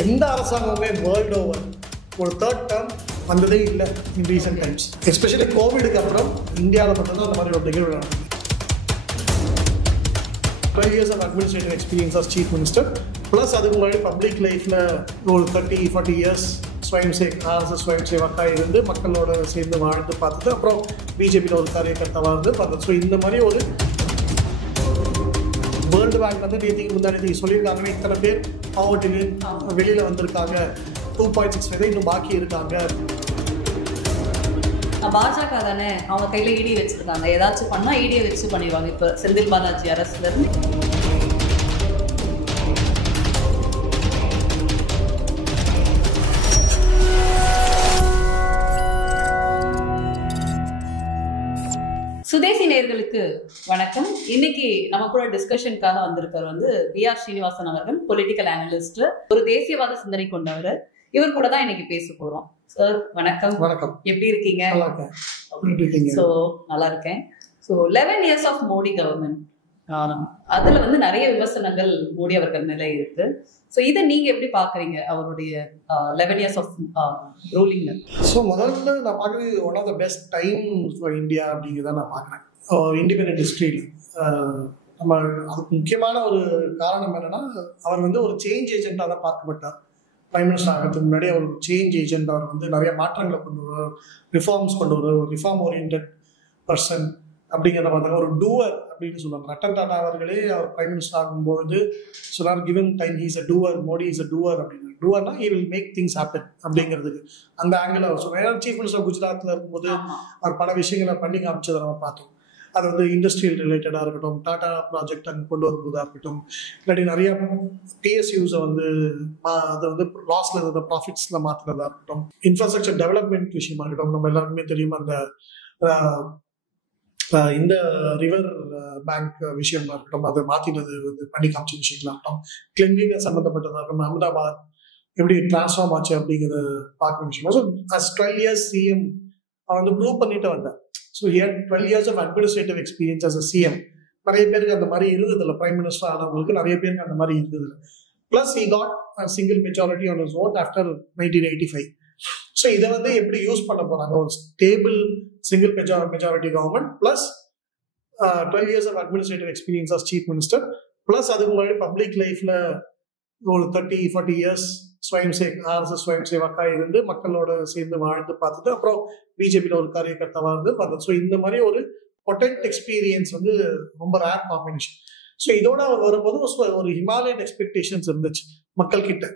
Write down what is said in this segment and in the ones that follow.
எந்த அரசாங்கமே world over ஒரு தேர்ட் டேர்ம் வந்ததே இல்லை இன் ரீசெண்ட் டைம்ஸ். எஸ்பெஷலி கோவிடுக்கு அப்புறம் இந்தியாவில் மட்டும்தான் அந்த மாதிரி ஒரு நிகழ்வு நடந்தது. 12 years of administrative experience as chief minister plus அதுக்கு முன்னாடி பப்ளிக் லைஃப்பில் ஒரு 30-40 years ஆர்எஸ்எஸ் ஸ்வயம் சேவக்காக இருந்து மக்களோட சேர்ந்து வாழ்ந்து பார்த்துட்டு அப்புறம் பிஜேபியில் ஒரு காரியகர்த்தாவாக இருந்து பார்த்தது. ஸோ இந்த மாதிரி ஒரு வேர்ல்டு பேங்க் வந்து நேற்றுக்கு முன்னாடி சொல்லியிருக்காங்க, இத்தனை பேர் பாவர்ட்டிலே வெளியில் வந்திருக்காங்க, 2.65 இன்னும் பாக்கி இருக்காங்க. பாஜக தானே அவங்க கையில் ஈடி வச்சுருக்காங்க, ஏதாச்சும் பண்ணால் ஈடியை வச்சு பண்ணிடுவாங்க. இப்போ செந்தில் பாலாஜி அரசுலேருந்து சுதேசி நேயர்களுக்கு வணக்கம். இன்னைக்கு நம்ம கூட டிஸ்கஷனுக்காக வந்திருக்கார் வந்து பிஆர் ஸ்ரீனிவாசன் அவர்கள், பொலிட்டிக்கல் அனலிஸ்ட், ஒரு தேசியவாத சிந்தனை கொண்டவர். இவர் கூட தான் இன்னைக்கு பேச போறோம். சார் வணக்கம். வணக்கம். எப்படி இருக்கீங்க? ஸோ நல்லா இருக்கேன். So 11 years of Modi government, அதுல வந்து நிறைய விமர்சனங்கள் மோடி அவர்கள் மேல இருக்கு. ஸோ இதை நீங்க எப்படி பாக்குறீங்க, அவருடைய 11 years ஆஃப் ரூலிங்? ஸோ முதல்ல நான் பார்க்குறது one of the best time for India அப்படிங்கிறத நான் பார்க்குறேன். இண்டிபெண்டன்ட் ஹிஸ்ட்ரியில் நம்ம அதுக்கு முக்கியமான ஒரு காரணம் என்னன்னா, அவர் வந்து ஒரு சேஞ்ச் ஏஜென்ட்டாக தான் பார்க்கப்பட்டார். பிரைம் மினிஸ்டர் ஆகிறதுக்கு முன்னாடி அவர் ஒரு சேஞ்ச் ஏஜென்ட். அவர் வந்து நிறைய மாற்றங்களை கொண்டு வருவார், ரிஃபார்ம்ஸ் கொண்டு வருவார், ஒரு ரிஃபார்ம் ஓரியன்ட் பர்சன் அப்படிங்கிறத பார்த்தாங்க. ஒரு டூவர் அப்படின்னு சொல்லுவாங்க. ரட்டன் டாடா அவர்களே அவர் பிரைம் மினிஸ்டர் ஆகும்போது சொன்னார், given time he's a doer, Modi is a doer அப்படின்னு. டூவர்னா he will make things happen அப்படிங்கிறதுக்கு அந்த ஆங்கிள் அவர் சொன்னார். சீஃப் மினிஸ்டர் குஜராத்தில் இருக்கும்போது அவர் பல விஷயங்களை பண்ணி காமிச்சதை நம்ம பார்த்தோம். அது வந்து இண்டஸ்ட்ரியல் ரிலேட்டடாக இருக்கட்டும், டாடா ப்ராஜெக்ட் அங்கே கொண்டு வரும்போதாக இருக்கட்டும், இல்லாட்டி நிறைய பிஎஸ்யூஸை வந்து அதை வந்து லாஸில் இருந்த ப்ராஃபிட்ஸில் மாற்றுறதா இருக்கட்டும், இன்ஃப்ராஸ்ட்ரக்சர் டெவலப்மெண்ட் விஷயமா இருக்கட்டும். நம்ம எல்லாருக்குமே தெரியும் அந்த இந்த ரிவர் பேங்க் விஷயமா இருக்கட்டும், அதை மாற்றினது வந்து பண்ணி காமிச்ச விஷயங்களா இருக்கட்டும், கிளீனிங்னஸ் சம்மந்தப்பட்டதாக இருக்கட்டும், அகமதாபாத் எப்படி டிரான்ஸ்ஃபார்ம் ஆச்சு அப்படிங்கிறத பார்க்குற விஷயமா. ஸோ அஸ் 12 years சிஎம் அவன் வந்து ப்ரூவ் பண்ணிட்டு வந்தேன். So 12 years of administrative experience as a CM. நிறைய பேருக்கு அந்த மாதிரி இருந்ததில்லை, பிரைம் மினிஸ்டர் ஆனவங்களுக்கு நிறைய பேருக்கு அந்த மாதிரி இருந்ததில்லை. Plus he got single majority on his own after 1985. So இதை வந்து எப்படி யூஸ் பண்ண போறாங்க, ஒரு stable single majority government plus 12 years of administrative experience as chief minister plus அதுக்கு முன்னாடி பப்ளிக் லைஃப்ல ஒரு 30-40 years ஆர்எஸ்எஸ் ஸ்வயம் சேவக்காக இருந்து மக்களோட சேர்ந்து வாழ்ந்து பார்த்துட்டு அப்புறம் பிஜேபியில் ஒரு காரியகர்த்தாவாக இருந்து பார்த்தது. ஸோ இந்த மாதிரி ஒரு பொட்டன்ட் எக்ஸ்பீரியன்ஸ் வந்து ரொம்ப ரேர் காம்பினேஷன். ஸோ இதோட அவர் வரும்போது ஒரு ஹிமாலயன் எக்ஸ்பெக்டேஷன்ஸ் இருந்துச்சு மக்கள் கிட்ட.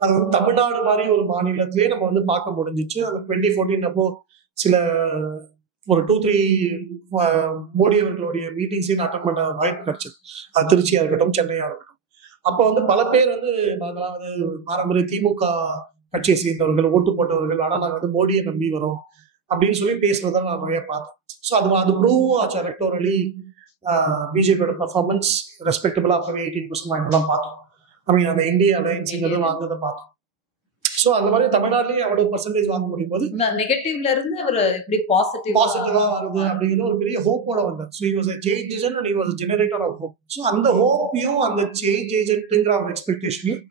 அது வந்து தமிழ்நாடு மாதிரி ஒரு மாநிலத்திலேயே நம்ம வந்து பார்க்க முடிஞ்சிச்சு. அது 2014 அப்போ சில ஒரு 2-3 மோடி அவர்களுடைய மீட்டிங்ஸையும் அட்டன் பண்ண வாய்ப்பு கிடைச்சது. அது திருச்சியா இருக்கட்டும், சென்னையா இருக்கட்டும். அப்போ வந்து பல பேர் வந்து நாங்களாம் வந்து பாரம்பரிய திமுக கட்சியை சேர்ந்தவர்கள், ஓட்டு போட்டவர்கள், ஆனால் நாங்கள் வந்து மோடியை நம்பி வரோம் அப்படின்னு சொல்லி பேசுறத நான் நிறைய பார்த்தேன். ஸோ அது ப்ரூவ் ஆச்சு. எலக்டோரலி பிஜேபியோட பர்ஃபார்மன்ஸ் ரெஸ்பெக்டபிளா அப்பவே 18% வாங்கலாம் பார்த்தோம். அந்த இந்திய அலையன்ஸுங்கிறது வாங்குறதை பார்த்தோம். ஸோ அந்த மாதிரி தமிழ்நாட்டிலேயே அவ்வளவு பர்சன்டேஜ் வாங்க முடியும் போது நெகட்டிவ்ல இருந்து அவர் எப்படி பாசிட்டிவா வருது அப்படிங்கிறது ஒரு பெரிய ஹோப்போட வந்தார். So he was a change agent and he was a generator of hope. So அந்த ஹோப்பையும் அந்த சேஞ்ச் ஏஜென்ட்டுங்கிற ஒரு எக்ஸ்பெக்டேஷனையும்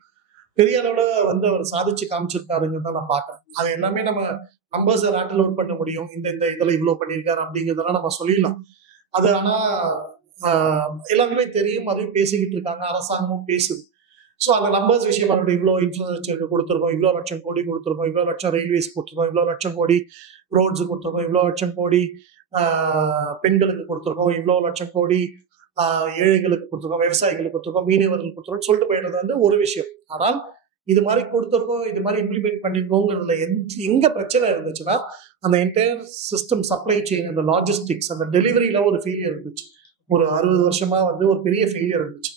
பெரிய அளவில் வந்து அவர் சாதிச்சு காமிச்சிருக்காருங்கிறத நான் பார்க்கறேன். அது எல்லாமே நம்ம நம்பர்ஸை ரேட்டில் அவுட் பண்ண முடியும். இந்த இதில் இவ்வளோ பண்ணியிருக்காரு அப்படிங்கிறதெல்லாம் நம்ம சொல்லிடலாம். அது ஆனால் எல்லாருக்குமே தெரியும், அதையும் பேசிக்கிட்டு இருக்காங்க, அரசாங்கமும் பேசுது. ஸோ அந்த நம்பர்ஸ் விஷயம் இவ்வளோ இன்ஃப்ராஸ்ட்ரக்சருக்கு கொடுத்துருக்கோம், இவ்வளோ லட்சம் கோடி கொடுத்துருக்கோம், இவ்வளோ லட்சம் ரயில்வேஸ் கொடுத்துருக்கோம், இவ்வளோ லட்சம் கோடி ரோட்ஸு கொடுத்துருக்கோம், இவ்வளோ லட்சம் கோடி பெண்களுக்கு கொடுத்துருக்கோம், இவ்வளோ லட்சம் கோடி ஏழைகளுக்கு கொடுத்துருக்கோம், விவசாயிகளுக்கு கொடுத்துருக்கோம், மீனவர்களுக்கு கொடுத்துருக்கோம் சொல்லிட்டு போயிடுறது வந்து ஒரு விஷயம். ஆனால் இது மாதிரி கொடுத்துருக்கோம், இது மாதிரி இம்ப்ளிமெண்ட் பண்ணிருக்கோங்கிறதுல எங்க பிரச்சனை இருந்துச்சுன்னா, அந்த என்டையர் சிஸ்டம், சப்ளை செயின், அந்த லாஜிஸ்டிக்ஸ், அந்த டெலிவரியில ஒரு ஃபெயிலியர் இருந்துச்சு. ஒரு 60 வருஷமா வந்து ஒரு பெரிய ஃபெயிலியர் இருந்துச்சு.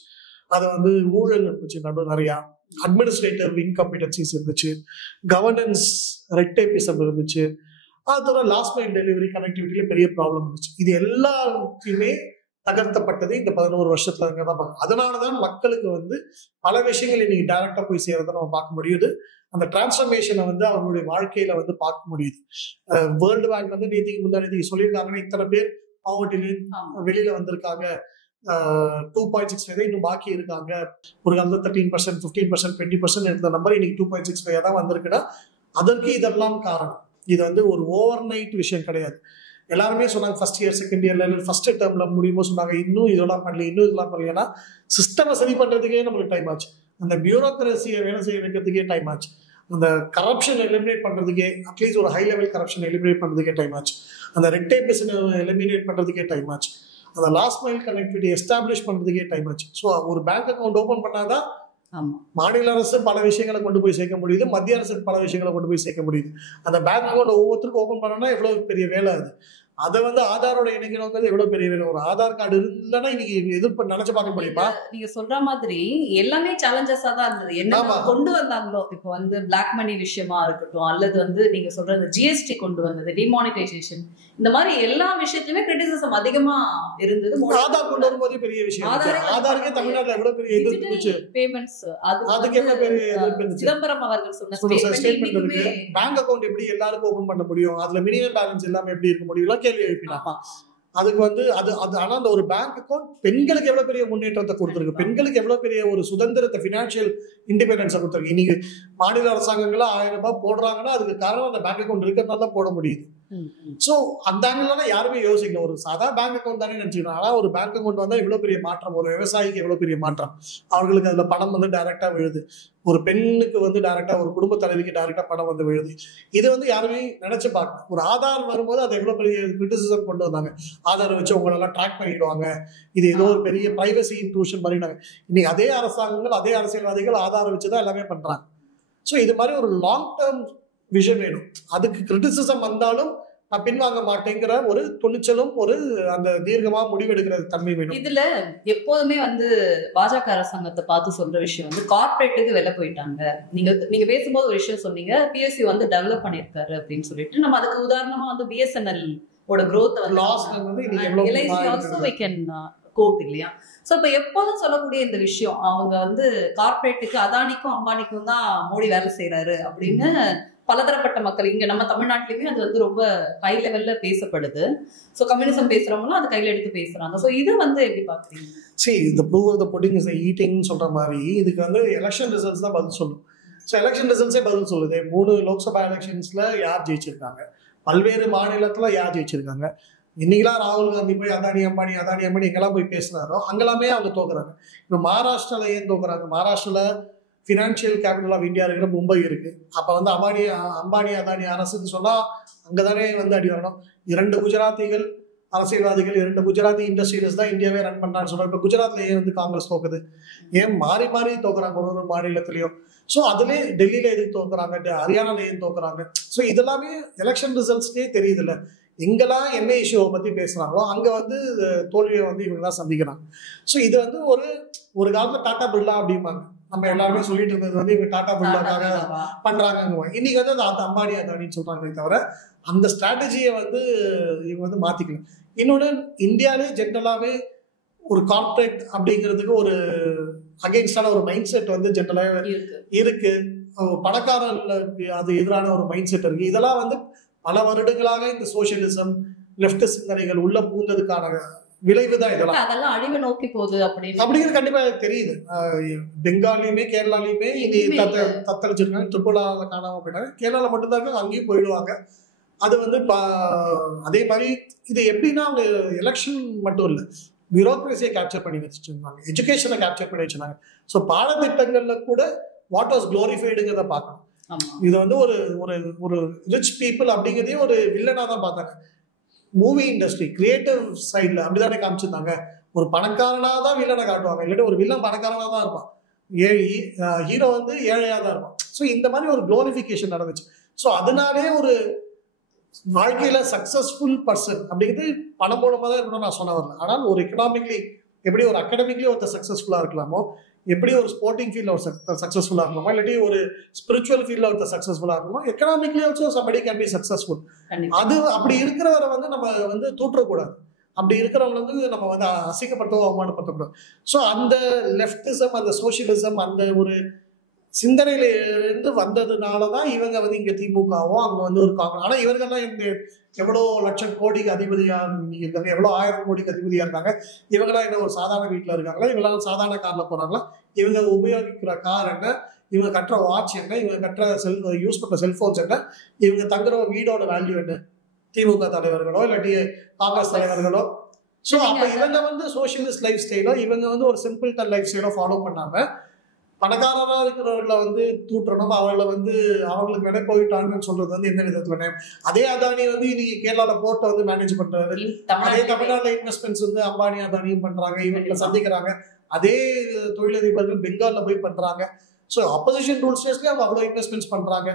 அது வந்து ஊழல் இருந்துச்சு, நிறையா அட்மினிஸ்ட்ரேட்டிவ் இன்காம்பிடன்சிஸ் இருந்துச்சு, கவர்னன்ஸ் ரெட் டேப்பிசம் இருந்துச்சு, அதோட லாஸ்ட் மைல் டெலிவரி கனெக்டிவிட்டியில பெரிய ப்ராப்ளம் இருந்துச்சு. இது எல்லாத்தையுமே தகர்த்தப்பட்டது இந்த 11 வருஷத்துல தான் பார்க்கணும். அதனாலதான் மக்களுக்கு வந்து பல விஷயங்கள் இன்னைக்கு டைரக்டா போய் சேரதை நம்ம பார்க்க முடியுது. அந்த டிரான்ஸ்ஃபர்மேஷனை வந்து அவங்களுடைய வாழ்க்கையில வந்து பார்க்க முடியுது. வேர்ல்டு பேங்க் வந்து நேற்றுக்கு முன்னாடி சொல்லியிருக்காங்கன்னா, இத்தனை பேர் பாவர்ட்டிலே வெளியில வந்திருக்காங்க, 2.65 இன்னும் பாக்கி இருக்காங்க. ஒரு காலத்தில் 13%, 15%, 20% இருந்த நம்பர் இன்னைக்கு 2.65 தான் வந்திருக்குன்னா அதற்கு இதெல்லாம் காரணம். இது வந்து ஒரு ஓவர் நைட் விஷயம் கிடையாது. எல்லாருமே சொன்னாங்க ஃபர்ஸ்ட் இயர், செகண்ட் இயர்ல, ஃபர்ஸ்ட் டேர்ம்ல முடியுமோ சொன்னாங்க இன்னும் இதெல்லாம் பண்ணல, இன்னும் இதெல்லாம் பண்ணலைன்னா சிஸ்டமை சரி பண்றதுக்கே நம்மளுக்கு டைம் ஆச்சு. அந்த பியூரோக்ரஸியை வேலை செய்ய வைக்கிறதுக்கே டைம் ஆச்சு. அந்த கரப்ஷன் எலிமினேட் பண்றதுக்கே, அட்லீஸ்ட் ஒரு ஹை லெவல் கரப்ஷன் எலிமினேட் பண்றதுக்கே டைம் ஆச்சு. அந்த ரெட் டேப் எலிமினேட் பண்றதுக்கே டைம் ஆச்சு. அந்த லாஸ்ட் மைல் கனெக்டிவிட்டி எஸ்டாப்ளிஷ் பண்றதுக்கே டைம் ஆச்சு. ஸோ ஒரு பேங்க் அக்கௌண்ட் ஓபன் பண்ணாதான் மாநில அரசு பல விஷயங்களை கொண்டு போய் சேர்க்க முடியுது, மத்திய அரசு பல விஷயங்களை கொண்டு போய் சேர்க்க முடியுது. அந்த பேங்க் அக்கௌண்ட் ஒவ்வொருத்தருக்கும் ஓபன் பண்ணனா எவ்வளவு பெரிய வேலை அது. அதை வந்து ஆதாரோட இணைக்கணுங்கிறது எவ்வளவு பெரிய வேலை. ஒரு ஆதார் கார்டு இல்லைன்னா இன்னைக்கு எதிர்ப்பு நினைச்சு பார்க்க முடியுமா? நீங்க சொல்ற மாதிரி எல்லாமே சேலஞ்சஸா தான் இருந்தது. என்ன கொண்டு வந்தாங்களோ, இப்போ வந்து பிளாக் மணி விஷயமா இருக்கட்டும், அல்லது வந்து நீங்க சொல்றது ஜிஎஸ்டி கொண்டு வந்தது, டிமானிட்டைசேஷன், இந்த மாதிரி எல்லா விஷயத்திலுமே கிரிட்டிசிசம் அதிகமா இருந்தது. ஆதார் கொண்டு வரும்போது பெரிய விஷயம். ஆதாருக்கே தமிழ்நாட்டுல எவ்வளவு பெரிய எதிர்ப்பு, பேமெண்ட்ஸ் அதுக்கு எவ்வளவு பெரிய எதிர்ப்பு. சிதம்பரம் அவர்கள் சொன்ன ஸ்டேட்மெண்ட் இருக்கு. பேங்க் அக்கௌண்ட் எப்படி எல்லாருக்கும் ஓபன் பண்ண முடியும், அதுல மினிமம் பேலன்ஸ் எல்லாமே எப்படி இருக்க முடியும் கேள்வி எழுப்பினா. அதுக்கு வந்து அது ஆனா அந்த ஒரு பேங்க் அக்கௌண்ட் பெண்களுக்கு எவ்வளவு பெரிய முன்னேற்றத்தை கொடுத்திருக்கு, பெண்களுக்கு எவ்வளவு பெரிய ஒரு சுதந்திரத்தை, பினான்சியல் இண்டிபெண்டன்ஸை கொடுத்திருக்கு. இன்னைக்கு மாநில அரசாங்கங்கள 1000 ரூபாய் போடுறாங்கன்னா அதுக்கு காரணம் அந்த பேங்க் அக்கௌண்ட் இருக்கிறதுனால தான் போட முடியுது. சோ அந்த ஆங்கிள் யாருமே யோசிக்கல. ஒரு சாதா பேங்க் அக்கௌண்ட் தானே நினைச்சுக்கணும். ஆனா ஒரு பேங்க் அக்கௌண்ட் வந்தா இவ்வளவு பெரிய மாற்றம், ஒரு விவசாயிக்கு எவ்வளவு பெரிய மாற்றம், அவர்களுக்கு அதுல பணம் வந்து டைரக்டா விழுது, ஒரு பெண்ணுக்கு வந்து டைரக்டா, ஒரு குடும்ப தலைவிக்கு டைரக்டா பணம் வந்து விழுது. இது வந்து யாருமே நினைச்சு பார்க்கணும். ஒரு ஆதார் வரும்போது அது எவ்வளவு பெரிய கிரிட்டிசிசம் கொண்டு வந்தாங்க. ஆதார் வச்சு உங்களெல்லாம் ட்ராக் பண்ணிடுவாங்க, இது ஏதோ ஒரு பெரிய பிரைவசி இன்ட்ரூஷன் பண்ணிட்டாங்க. இன்னைக்கு அதே அரசாங்கங்கள், அதே அரசியல்வாதிகள் ஆதாரம் வச்சுதான் எல்லாமே பண்றாங்க. ஸோ இது மாதிரி ஒரு லாங் டேர்ம் விஷன் வேணும். அதுக்கு கிரிட்டிசிசம் வந்தாலும் நான் பின்வாங்க மாட்டேங்கிற ஒரு துணிச்சலும், ஒரு அந்த தீர்க்கமா முடிவெடுக்கிற தன்மை வேணும். இதுல எப்போதுமே வந்து பாஜக அரசாங்கத்தை பார்த்து சொல்ற விஷயம் வந்து கார்பரேட்டுக்கு வெளில போயிட்டாங்க. நீங்க பேசும்போது ஒரு விஷயம் சொன்னீங்க, பிஎஸ்சி வந்து டெவலப் பண்ணிருக்காரு அப்படின்னு சொல்லிட்டு. நம்ம அதுக்கு உதாரணமா வந்து பிஎஸ்என்எல் ஓட growth கோட் இல்லையா? சோ இப்ப எப்போதும் சொல்லக்கூடிய இந்த விஷயம், அவங்க வந்து கார்பரேட்டுக்கு, அதானிக்கும் அம்பானிக்கும் தான் மோடி வேலை செய்யறாரு அப்படின்னு பலதரப்பட்ட மக்கள், இங்க நம்ம தமிழ்நாட்டிலுமே அது வந்து ரொம்ப ஹை லெவல்ல பேசப்படுது. சோ கம்யூனிசம் பேசுறவங்களும் அது கையில எடுத்து பேசுறாங்க. சோ இது வந்து எப்படி பாக்குறீங்க? சரி, இந்த proof of the pudding is the eating சொல்ற மாதிரி இதுக்கு வந்து எலெக்ஷன் ரிசல்ட்ஸ் தான் பதில் சொல்லும். ஸோ எலெக்ஷன் ரிசல்ட்ஸே பதில் சொல்லுது. 3 லோக்சபா எலெக்ஷன்ஸ்ல யார் ஜெயிச்சிருக்காங்க, பல்வேறு மாநிலத்துல யார் ஜெயிச்சிருக்காங்க. இன்னைக்கெல்லாம் ராகுல் காந்தி போய் அதானி அம்பானி எங்கெல்லாம் போய் பேசுறாரோ அங்கெல்லாமே அவங்க தோக்குறாங்க. இப்போ மகாராஷ்டிரால ஏன் தோக்குறாங்க? மகாராஷ்டிரால ஃபினான்ஷியல் கேபிட்டல் ஆஃப் இந்தியா இருக்கிற மும்பை இருக்கு. அப்போ வந்து அம்பானி அதானி அரசுன்னு சொன்னா அங்கதானே வந்து அடி வரணும். 2 குஜராத்திகள் அரசியல்வாதிகள், 2 குஜராத்தி இண்டஸ்ட்ரியலிஸ்ட் தான் இந்தியாவே ரன் பண்றான்னு சொல்றாங்க. இப்போ குஜராத்ல ஏன் வந்து காங்கிரஸ் தோக்குது? ஏன் மாறி மாறி தோக்குறாங்க ஒரு மாநிலத்திலையும்? ஸோ அதுலேயே டெல்லியில எதுக்கு தோக்குறாங்க, ஹரியானால ஏன் தோக்குறாங்க? ஸோ இதெல்லாமே எலெக்ஷன் ரிசல்ட்ஸ்லேயே தெரியுது இல்லை. எங்கெல்லாம் என்ன இஷ்யூவை பத்தி பேசுறாங்களோ அங்க வந்து தோல்வியை வந்து இவங்க தான் சந்திக்கிறாங்க. ஸோ இது வந்து ஒரு காலத்துல டாடா பிர்லா அப்படிம்பாங்க. நம்ம எல்லாருமே சொல்லிட்டு இருந்தது வந்து இவங்க டாடா பிர்லாக்காக பண்றாங்க. இன்னைக்கு வந்து அந்த அம்பானி அதானின்னு சொல்றாங்களே தவிர அந்த ஸ்ட்ராட்டஜியை வந்து இவங்க வந்து மாத்திக்கல. இன்னொன்று, இந்தியாவிலே ஜென்ரலாவே ஒரு கார்பரேட் அப்படிங்கிறதுக்கு ஒரு அகெயின்ஸ்டான ஒரு மைண்ட் செட் வந்து ஜென்ரலாக இருக்கு. பணக்காரர்களுக்கு அது எதிரான ஒரு மைண்ட் செட் இருக்கு. இதெல்லாம் வந்து பல வருடங்களாக இந்த சோசியலிசம், லெப்ட் சிந்தனைகள் உள்ள பூந்ததுக்கான விளைவுதான் இதெல்லாம். அதெல்லாம் அழிவு நோக்கி போகுது அப்படிங்கிறது கண்டிப்பா தெரியுது. பெங்காலியுமே கேரளாலையுமே இனி தத்தளிச்சிருக்காங்க. திரிபுரால காணாம போயிட்டாங்க. கேரளால மட்டும்தான் இருக்காங்க, அங்கேயும் போயிடுவாங்க. அது வந்து அதே மாதிரி இது எப்படின்னா அவங்க எலெக்ஷன் மட்டும் இல்லை, பியூரோக்ரஸியை கேப்சர் பண்ணி வச்சுருந்தாங்க, எஜுகேஷனை கேப்சர் பண்ணி வச்சிருந்தாங்க. ஸோ பாடத்திட்டங்கள்ல கூட வாட் வாஸ் குளோரிஃபைடுங்கிறத பார்க்கணும். இது வந்து ஒரு ஒரு ரிச் பீப்புள் அப்படிங்கிறதையும் ஒரு வில்லனா தான் பார்த்தாங்க. மூவி இண்டஸ்ட்ரி கிரியேட்டிவ் சைட்ல அப்படிதானே காமிச்சிருந்தாங்க. ஒரு பணக்காரனா தான் வில்லனை காட்டுவாங்க, இல்லாட்டி ஒரு வில்லன் பணக்காரனா தான் இருப்பான், ஹீரோ வந்து ஏழையா தான் இருப்பான். ஸோ இந்த மாதிரி ஒரு குளோரிஃபிகேஷன் நடந்துச்சு. ஸோ அதனாலே ஒரு வாழ்க்கையில சக்சஸ்ஃபுல் பர்சன் அப்படிங்கிறது பணம் மூலமா தான் இருக்கணும்னு நான் சொன்ன வரல. ஆனால் ஒரு எக்கனாமிக்லி எப்படி ஒரு அகாடமிக்லி ஒருத்தர் சக்சஸ்ஃபுல்லா இருக்கலாமோ, எப்படி ஒரு ஸ்போர்ட்டிங் ஃபீல்ட்ல ஒரு சக்சஸ்ஃபுல்லா இருக்கணுமோ, இல்லாட்டி ஒரு ஸ்பிரிச்சுவல் ஃபீல்ட்ல ஒருத்தர் சக்சஸ்ஃபுல்லா இருக்கணுமோ, economically also somebody can be successful. அது அப்படி இருக்கிறவரை வந்து நம்ம வந்து தூற்றக்கூடாது. அப்படி இருக்கிறவங்க வந்து நம்ம வந்து அசிங்கப்படுத்தவோ அவமானப்படுத்தக்கூடாது. ஸோ அந்த லெஃப்டிசம், அந்த சோசியலிசம், அந்த ஒரு சிந்தனையில இருந்து வந்ததுனாலதான் இவங்க வந்து இங்க திமுகவும் அங்க வந்து ஒரு காங்கிரஸ். ஆனா இவர்கள்லாம் இந்த எவ்வளவு லட்சம் கோடிக்கு அதிபதியா இருக்காங்க, எவ்வளவு 1000 கோடிக்கு அதிபதியா இருக்காங்க. இவங்கெல்லாம் என்ன ஒரு சாதாரண வீட்டுல இருக்காங்களா, இவங்களாம் சாதாரண கார்ல போறாங்களா, இவங்க உபயோகிக்கிற கார் என்ன, இவங்க கட்டுற வாட்ச் என்ன, இவங்க கட்டுற யூஸ் பண்ற செல்போன்ஸ் என்ன, இவங்க தங்குற வீடோட வேல்யூ என்ன, திமுக தலைவர்களோ இல்லாட்டி காங்கிரஸ் தலைவர்களோ. ஸோ அப்ப இவங்க வந்து சோசியலிஸ்ட் லைஃப் ஸ்டைலோ, இவங்க வந்து ஒரு சிம்பிள்டன் லைஃப் ஸ்டைலோ ஃபாலோ பண்ணாம பணக்காரராக இருக்கிறவர்களை வந்து தூற்றணும், அவர்களை வந்து அவங்களுக்கு விலை போயிட்டாங்கன்னு சொல்றது வந்து எந்த விதத்துல. அதே அதானி வந்து இன்னைக்கு கேரளால போர்ட்டை வந்து மேனேஜ் பண்றாரு, அதே தமிழ்நாட்டுல இன்வெஸ்ட்மெண்ட்ஸ் வந்து அம்பானி அதானியும் பண்றாங்க, இவங்களை சந்திக்கிறாங்க. அதே தொழிலதிபர்கள் பெங்கால்ல போய் பண்றாங்க. ஸோ அப்போசிஷன் ரூல் ஸ்டேட்ஸ்லயே அவங்க அவ்வளோ இன்வெஸ்ட்மெண்ட்ஸ் பண்றாங்க.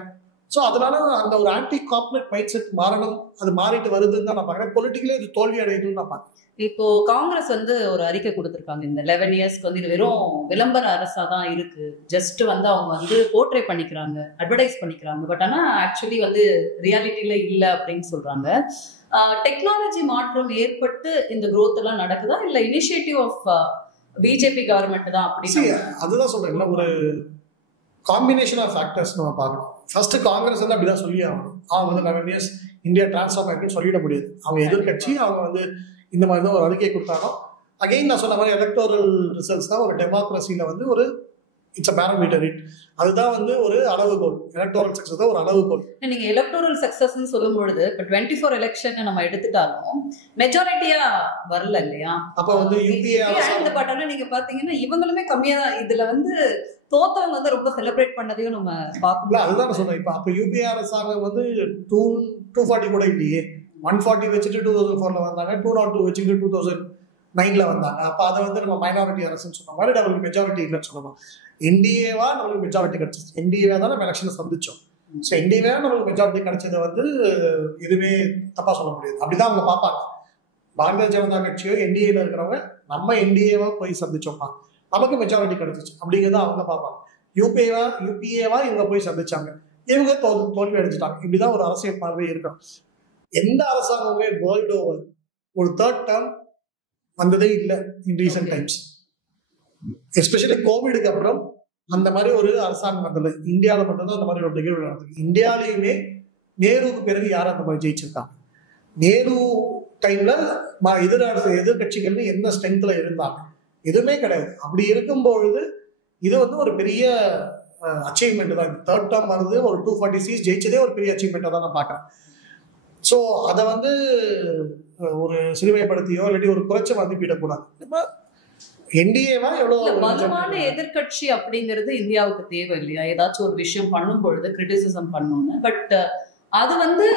ஸோ அதனால அந்த ஒரு ஆன்டி கார்பரேட் மைண்ட் செட் மாறணும், அது மாறிட்டு வருதுன்னு தான் நான் பார்க்குறேன். பொலிட்டிக்கலி இது தோல்வி அடையுதுன்னு நான் பார்க்குறேன். இப்போ காங்கிரஸ் வந்து ஒரு அறிக்கை கொடுத்திருக்காங்க, இந்த 11 இயர்ஸ்க்கு வந்து இது வெறும் விளம்பர அரசா தான் இருக்கு, ஜஸ்ட் வந்து அவங்க வந்து போர்ட்ரே பண்ணிக்கிறாங்க, அட்வர்டைஸ் பண்ணிக்கிறாங்க, பட் ஆனா ஆக்சுவலி வந்து ரியாலிட்டியில இல்லை அப்படின்னு சொல்றாங்க. டெக்னாலஜி மாற்றம் ஏற்பட்டு இந்த growth எல்லாம் நடக்குதா, இல்ல இனிஷியேட்டிவ் ஆஃப் பிஜேபி கவர்மெண்ட் தான் அப்படின்னு? அதுதான் சொல்றேன், ஒரு காம்பினேஷன் ஆஃப் ஃபேக்டர்ஸ் நம்ம பார்க்கணும். ஃபர்ஸ்ட் காங்கிரஸ் வந்து அப்படிதான் சொல்லி ஆகணும். அவங்க வந்து 11 இயர்ஸ் இந்தியா டிரான்ஸ்ஃபார்ம் ஆகிட்டுன்னு சொல்லிட முடியாது. அவங்க எதிர்கட்சி, அவங்க வந்து இந்த மாதிரி தான் ஒரு அறிக்கை கொடுத்தாங்க. அகைன் நான் சொன்ன மாதிரி எலக்டோரல் ரிசல்ட்ஸ் தான் ஒரு டெமோக்ரஸியில் வந்து ஒரு இட்ஸ் அ பேராமீட்டர். அதுதான் வந்து ஒரு அளவுகோல். எலக்டோரல் சக்சஸ் தான் ஒரு அளவுகோல். நீங்க எலக்டோரல் சக்சஸ்ன்னு சொல்லும் பொழுது இப்போ 24 எலெக்ஷன் நம்ம எடுத்துட்டாலும் மெஜாரிட்டியா வரல இல்லையா? அப்ப வந்து யூபிஏ பட் ஆனா நீங்க பாத்தீங்கன்னா இவங்களுமே கம்மியா தான். இதுல வந்து தோத்தவங்க வந்து ரொம்ப செலிப்ரேட் பண்ணதையும் நம்ம பார்க்கல. அதுதான் நான் சொல்றேன். இப்ப யூபிஏ அரசாங்கம் வந்து 240 கூட இல்லையே, 140 வச்சுட்டு 2004ல வந்தாங்க, 202 வச்சுட்டு 2009ல வந்தாங்க. அப்ப அதை வந்து நம்ம மைனாரிட்டி அரசுன்னு சொன்ன மாதிரி நம்மளுக்கு மெஜாரிட்டி இல்லைன்னு சொல்லலாம். என்டிஏவா நம்மளுக்கு மெஜாரிட்டி கிடைச்சிச்சு. என்டிஏவா தான் நம்ம எலெக்ஷனை சந்திச்சோம். ஸோ என்டிஏவா நம்மளுக்கு மெஜாரிட்டி கிடைச்சதை வந்து எதுவுமே தப்பா சொல்ல முடியாது. அப்படிதான் அவங்க பார்ப்பாங்க. பாரதிய ஜனதா கட்சியோ என்டிஏல இருக்கிறவங்க நம்ம என்டிஏவா போய் சந்திச்சோம்ப்பா, நமக்கு மெஜாரிட்டி கிடைச்சிச்சு அப்படிங்கிறத அவங்க பார்ப்பாங்க. யூபிஏவா இவங்க போய் சந்திச்சாங்க, இவங்க தோல்வி அடைஞ்சிட்டாங்க. இப்படிதான் ஒரு அரசியல் பார்வை இருக்கும். எந்த அரசாங்கமே வேர்ல்டு ஓவர் ஒரு தேர்ட் டேர்ம் வந்ததே இல்லை இன் ரீசன்ட் டைம்ஸ். எஸ்பெஷலி கோவிடுக்கு அப்புறம் அந்த மாதிரி ஒரு அரசாங்கம் வந்தது. இந்தியாவில் மட்டும்தான் அந்த மாதிரி ஒரு நிகழ்வு நடந்தது. இந்தியாவிலேயுமே நேருவுக்கு பிறகு யாரும் அந்த மாதிரி ஜெயிச்சிருக்காங்க? நேரு டைம்ல எதிர்கட்சிகள் என்ன ஸ்ட்ரென்த்ல இருந்தாங்க? எதுவுமே கிடையாது. அப்படி இருக்கும்பொழுது இது வந்து ஒரு பெரிய அச்சீவ்மெண்ட் தான். தேர்ட் டேர்ம் வருது, ஒரு 240 சீட்ஸ் ஜெயிச்சதே ஒரு பெரிய அச்சீவ்மெண்ட்டாக தான் நான் பார்க்குறேன். ஸோ அதை வந்து ஒரு சிறுமைப்படுத்தியோ இல்லாட்டி ஒரு குறைச்ச மதிப்பிடக்கூடாது. என்டிஏவா எவ்வளவு வலுவான எதிர்கட்சி அப்படிங்கிறது இந்தியாவுக்கு தேவை இல்லையா? ஏதாச்சும் ஒரு விஷயம் பண்ணும் பொழுது கிரிட்டிசிசம் பண்ணணும்னு. பட் அது வந்து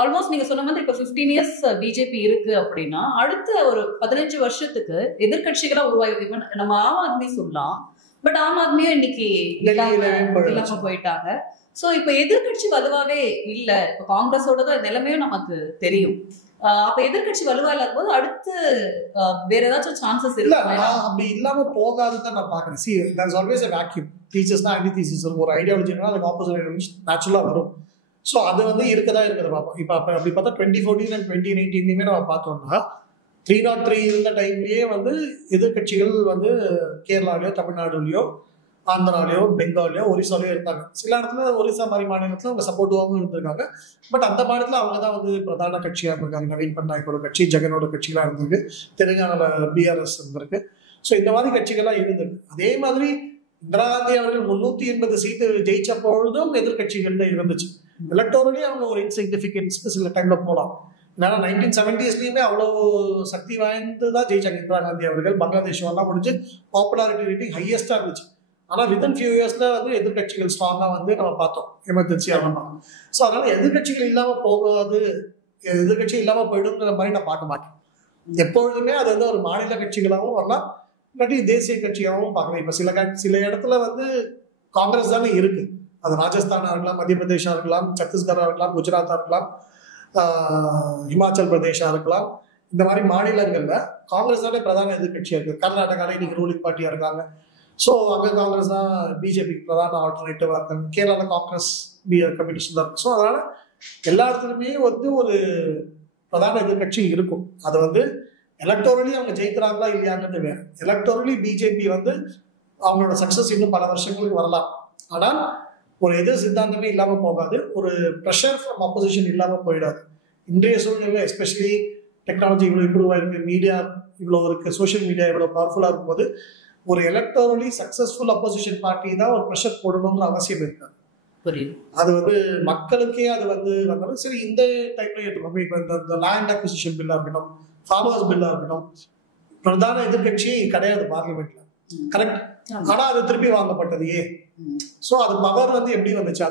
ஆல்மோஸ்ட் நீங்க சொன்ன மாதிரி இப்ப 15 இயர்ஸ் பிஜேபி இருக்கு அப்படின்னா அடுத்த ஒரு 15 வருஷத்துக்கு எதிர்கட்சிகளா உருவாகி நம்ம ஆம் ஆத்மி சொல்லலாம். பட் ஆம் ஆத்மியும் இன்னைக்கு இல்லாம போயிட்டாங்க. சோ இப்ப எதிர்கட்சி வலுவாவே இல்ல. இப்ப காங்கிரஸோட தான் நிலைமையும் நமக்கு தெரியும். அப்ப எதிர்கட்சி வலுவா இல்லாத போது அடுத்து வேற ஏதாச்சும் சான்சஸ் இல்ல. அப்படி இல்லாம போகாதுதான் நான் பாக்குறேன். See, there's always a vacuum. டீச்சர்ஸ்னா ஆன்டி-தீசிஸ் ஒரு ஐடியாலஜினா அதுக்கு ஆப்போசிட் ஐடியாலஜி நேச்சுரலா வரும். ஸோ அது வந்து இருக்கதா இருக்கிறத பார்ப்போம். இப்போ அப்படி பார்த்தா 2014 and 2019 நம்ம பார்த்தோம்னா 303 இருந்த டைம்லயே வந்து எதிர்கட்சிகள் வந்து கேரளாலயோ தமிழ்நாடுலயோ ஆந்திராலயோ பெங்காலியோ ஒரிசாலையோ இருந்தாங்க. சில இடத்துல ஒரிசா மாதிரி மாநிலத்தில் அவங்க சப்போர்ட்டிவாகவும் இருந்திருக்காங்க. பட் அந்த மாநிலத்தில் அவங்க தான் வந்து பிரதான கட்சியாக இருந்திருக்காங்க. நவீன் பட்நாயக்கோட கட்சி, ஜெகனோட கட்சிகளாக இருந்திருக்கு, தெலுங்கானாவில் பிஆர்எஸ் இருந்திருக்கு. ஸோ இந்த மாதிரி கட்சிகள்லாம் இருந்திருக்கு. அதே மாதிரி இந்திரா காந்தி அவர்கள் 380 சீட்டு ஜெயிச்ச பொழுதும் எதிர்கட்சிகள்ல இருந்துச்சு. எலக்டோரலி அவங்க ஒரு இன்சிக்னிஃபிகன்ஸ்க்கு சில டைம்ல போகலாம். ஏன்னா 1970ஸ்லயுமே அவ்வளோ சக்தி வாய்ந்து தான் ஜெயிச்சாங்க இந்திரா காந்தி அவர்கள். பங்களாதேஷ் எல்லாம் முடிஞ்சு பாப்புலாரிட்டி ரேட்டிங் ஹையஸ்டா இருந்துச்சு. ஆனால் வித்தின் ஃபியூ இயர்ஸ்ல வந்து எதிர்கட்சிகள் ஸ்ட்ராங்கா வந்து நம்ம பார்த்தோம் எமர்ஜென்சி ஆகணும். ஸோ அதனால எதிர்கட்சிகள் இல்லாம போகாது, எதிர்கட்சி இல்லாம போயிடுங்கிற மாதிரி நான் பார்க்க மாட்டேன். எப்பொழுதுமே அது வந்து ஒரு மாநில கட்சிகளாகவும் வரலாம், இல்லாட்டி தேசிய கட்சியாகவும் பார்க்கலாம். இப்போ சில இடத்துல வந்து காங்கிரஸ் தானே இருக்கு. அது ராஜஸ்தானா இருக்கலாம், மத்திய பிரதேஷா இருக்கலாம், சத்தீஸ்கரா இருக்கலாம், குஜராத்தா இருக்கலாம், ஹிமாச்சல் பிரதேஷா இருக்கலாம். இந்த மாதிரி மாநிலங்கள்ல காங்கிரஸ் தானே பிரதான எதிர்கட்சியா இருக்கு. கர்நாடகால இன்னைக்கு ரூலிங் பார்ட்டியா இருக்காங்க. ஸோ அங்கே காங்கிரஸ் தான் பிஜேபிக்கு பிரதான ஆல்டர்னேட்டிவா இருக்காங்க. கேரளாவில் காங்கிரஸ் கம்யூனிஸ்ட் தான் இருக்கு. ஸோ அதனால எல்லா இடத்துலையுமே வந்து ஒரு பிரதான எதிர்கட்சி இருக்கும். அது வந்து எலக்டோரலி அவங்க ஜெயிக்கிறாங்களா இல்லையாங்கிறது வேறு. எலக்டோரலி பிஜேபி வந்து அவங்களோட சக்சஸ் இன்னும் பல வருஷங்களுக்கு வரலாம். ஆனால் ஒரு எதிர் சித்தாந்தமே இல்லாமல் போகாது, ஒரு ப்ரெஷர் ஃப்ரம் ஆப்போசிஷன் இல்லாமல் போயிடாது. இன்றைய சூழ்நிலை எஸ்பெஷலி டெக்னாலஜி இவ்வளோ இம்ப்ரூவ் ஆயிருக்கு, மீடியா இவ்வளோ இருக்கு, சோஷியல் மீடியா இவ்வளோ பவர்ஃபுல்லாக இருக்கும்போது ஒரு எலக்டோரலி சக்ஸஸ்ஃபுல் அப்போசிஷன் பார்ட்டி தான் ஒரு ப்ரெஷர் போடணுங்கிற அவசியம் இருக்காது. அது வந்து மக்களுக்கே அது வந்து வந்தாலும் சரி. இந்த டைப்ல எடுத்துக்கோங்க, இப்போ இந்த லேண்ட் அக்விசிஷன் பில்லா இருக்கட்டும், ஃபார்மர்ஸ் பில்லா இருக்கட்டும், பிரதான எதிர்கட்சி கிடையாது பார்லிமெண்ட்ல, கரெக்ட். ஆனா அது திருப்பி வாங்கப்பட்டது ஏன்? ஸோ அது பவர் வந்து எப்படி வந்துச்சு?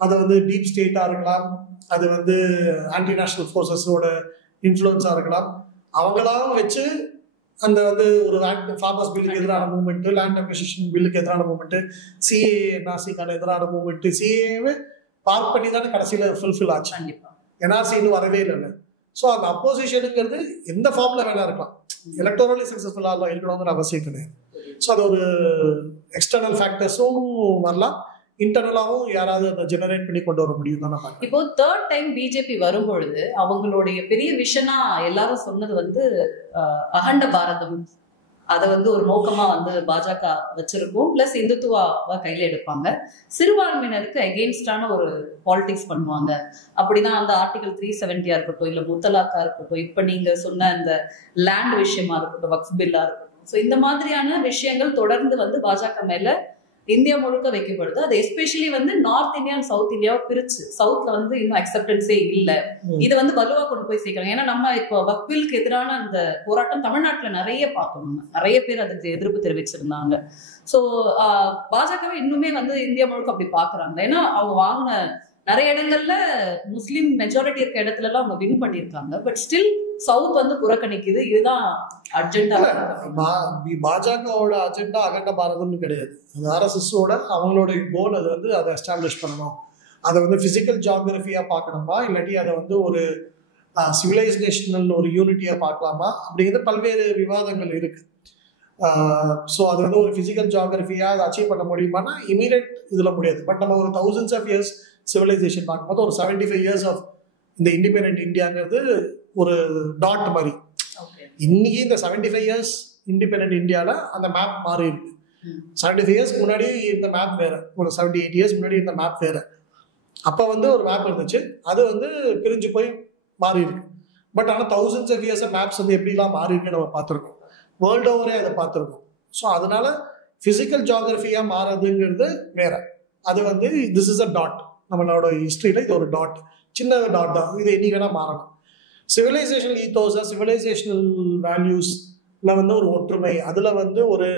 அது வந்து டீப் ஸ்டேட்டா இருக்கலாம், அது வந்து ஆன்டி நேஷனல் ஃபோர்ஸஸோட இன்ஃப்ளூயன்ஸா இருக்கலாம். அவங்களாம் வச்சு அந்த வந்து ஒரு ஃபார்மர்ஸ் பில்லுக்கு எதிரான மூவ்மெண்ட், லேண்ட் அக்விசிஷன் பில்லுக்கு எதிரான மூவ்மெண்ட், சிஏ என்ஆர்சிக்கான எதிரான மூவ்மெண்ட், சிஏவே பார்க் பண்ணி தானே கடைசியில் ஃபுல்ஃபில் ஆச்சு. என்ஆர்சின்னு வரவே இல்லை. ஸோ அந்த அப்போசிஷனுங்கிறது எந்த ஃபார்ம்ல வேணா இருக்கலாம், எலக்டோரலி சக்ஸஸ்ஃபுல்லாக இருக்கணுங்கிற அவசியம் கிடையாது. ஸோ அது ஒரு எக்ஸ்டர்னல் ஃபேக்டர்ஸும் வரலாம், இன்டர்னலாகவும் யாராவது அதை ஜெனரேட் பண்ணி கொண்டு வர முடியும் தானே. இப்போ தேர்ட் டைம் பிஜேபி வரும்பொழுது அவங்களுடைய பெரிய விஷனா எல்லாரும் சொன்னது வந்து அகண்ட பாரதம், அதை வந்து ஒரு நோக்கமா வந்து பாஜக வச்சிருக்கும், பிளஸ் இந்துத்துவாவை கையில எடுப்பாங்க, சிறுபான்மையினருக்கு அகெயின்ஸ்டான ஒரு பாலிடிக்ஸ் பண்ணுவாங்க. அப்படிதான் அந்த ஆர்டிகல் 370 இருக்கட்டும், இல்ல முத்தலாக்கா இருக்கட்டும், இப்ப நீங்க சொன்ன இந்த லேண்ட் விஷயமா இருக்கட்டும், வக்ஃப் பில்லா இருக்கட்டும், ஸோ இந்த மாதிரியான விஷயங்கள் தொடர்ந்து வந்து பாஜக மேல இந்தியா முழுக்க வைக்கப்படுது. அது எஸ்பெஷலி வந்து நார்த் இந்தியா அண்ட் சவுத் இந்தியாவை பிரிச்சு, சவுத்ல வந்து இன்னும் அக்செப்டன்ஸே இல்லை. இது வந்து வலுவா கொண்டு போய் சேர்க்கிறாங்க. ஏன்னா நம்ம இப்போ வக்ஃபிலுக்கு எதிரான அந்த போராட்டம் தமிழ்நாட்டுல நிறைய பார்த்தோம், நிறைய பேர் அதுக்கு எதிர்ப்பு தெரிவிச்சிருந்தாங்க. ஸோ பாஜகவை இன்னுமே வந்து இந்தியா முழுக்க அப்படி பாக்குறாங்க. ஏன்னா அவங்க வாங்கின நிறைய இடங்கள்ல முஸ்லீம் மெஜாரிட்டி இருக்க இடத்துல எல்லாம் அவங்க வின் பண்ணியிருக்காங்க. பட் ஸ்டில் சவுத் வந்து புறக்கணிக்குது. இதுதான் அஜெண்டா. பாஜகவோட அஜெண்டா அகண்ட பாரதம்னு கிடையாது. அது ஆர்எஸ்எஸோட அவங்களோட கோல் அது வந்து அதை எஸ்டாப்ளிஷ் பண்ணணும். அதை வந்து பிசிக்கல் ஜியாகிரபியா பார்க்கணுமா, இல்லாட்டி அதை வந்து ஒரு சிவிலைசேஷனல் ஒரு யூனிட்டியா பார்க்கலாமா அப்படிங்கிறது பல்வேறு விவாதங்கள் இருக்கு. ஸோ அது வந்து ஒரு பிசிக்கல் ஜியாகிரபியா அதை அச்சீவ் பண்ண முடியுமானா இமீடியட் இதுல முடியாது. பட் நம்ம ஒரு thousands of years சிவிலைசேஷன் பார்க்கும்போது ஒரு 75 years ஆஃப் இந்த இண்டிபெண்டன்ட் இந்தியாங்கிறது ஒரு டாட் மாதிரி. இன்னைக்கு இந்த 75 years இண்டிபெண்டன்ட் இந்தியாவில் அந்த மேப் மாறி இருக்கு. 75 years முன்னாடி இந்த மேப் வேற, ஒரு 78 years முன்னாடி இந்த மேப் வேற. அப்போ வந்து ஒரு மேப் இருந்துச்சு, அது வந்து பிரிஞ்சு போய் மாறி இருக்கு. பட் ஆனால் thousands of years மேப்ஸ் வந்து எப்படிலாம் மாறி இருக்குன்னு நம்ம பார்த்துருக்கோம், வேர்ல்டு ஓவரே அதை பார்த்துருக்கோம். ஸோ அதனால பிசிக்கல் ஜியாகிரபியா மாறதுங்கிறது வேற. அது வந்து திஸ் இஸ் அ டாட், நம்மளோட ஹிஸ்டரியில இது ஒரு டாட், சின்ன டாட் தான், இது என்னைக்கு வேணா மாறணும். சிவிலைசேஷனல் ஈத்தோஸா, சிவிலைசேஷனல் வேல்யூஸ்ல வந்து ஒரு ஒற்றுமை, அதுல வந்து ஒரு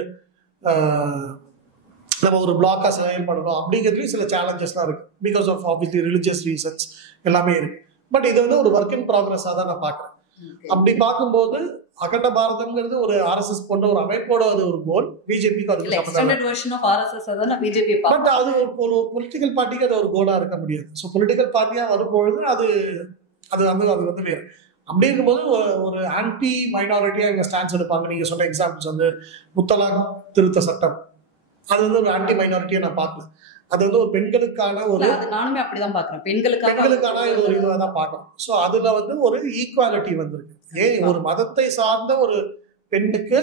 நம்ம ஒரு பிளாக்கா செயல்படணும் அப்படிங்கிறதுலையும் சில சேலஞ்சஸ்லாம் இருக்கு. Because of obviously religious reasons எல்லாமே இருக்கு. பட் இது வந்து ஒரு ஒர்க் இன் ப்ராக்ரஸாக தான் நான் பார்க்குறேன். அப்படி பார்க்கும்போது அகண்ட பாரதம்ங்கிறது ஒரு ஆர்எஸ்எஸ் போன்ற ஒரு அமைப்போட அது ஒரு கோல். பிஜேபிக்கு அது பட் அது ஒரு பொலிட்டிக்கல் பார்ட்டிக்கு அது ஒரு கோலா இருக்க முடியாது. ஸோ பொலிட்டிக்கல் பார்ட்டியா வரும்பொழுது அது வந்து வேறு. அப்படி இருக்கும்போது ஒரு ஆன்டி மைனாரிட்டியா இவங்க ஸ்டாண்ட்ஸ் எடுப்பாங்க. நீங்க சொன்ன எக்ஸாம்பிள்ஸ் வந்து முத்தலாக் திருத்த சட்டம், அது வந்து ஒரு ஆன்டி மைனாரிட்டியா நான் பார்க்கல. அது வந்து ஒரு பெண்களுக்கான ஒரு, நானுமே அப்படிதான் பாக்குறேன், பெண்களுக்கான இது ஒரு இதுவாக தான் பார்க்கணும். ஸோ அதுல வந்து ஒரு ஈக்குவாலிட்டி வந்திருக்கு. ஏன் ஒரு மதத்தை சார்ந்த ஒரு பெண்ணுக்கு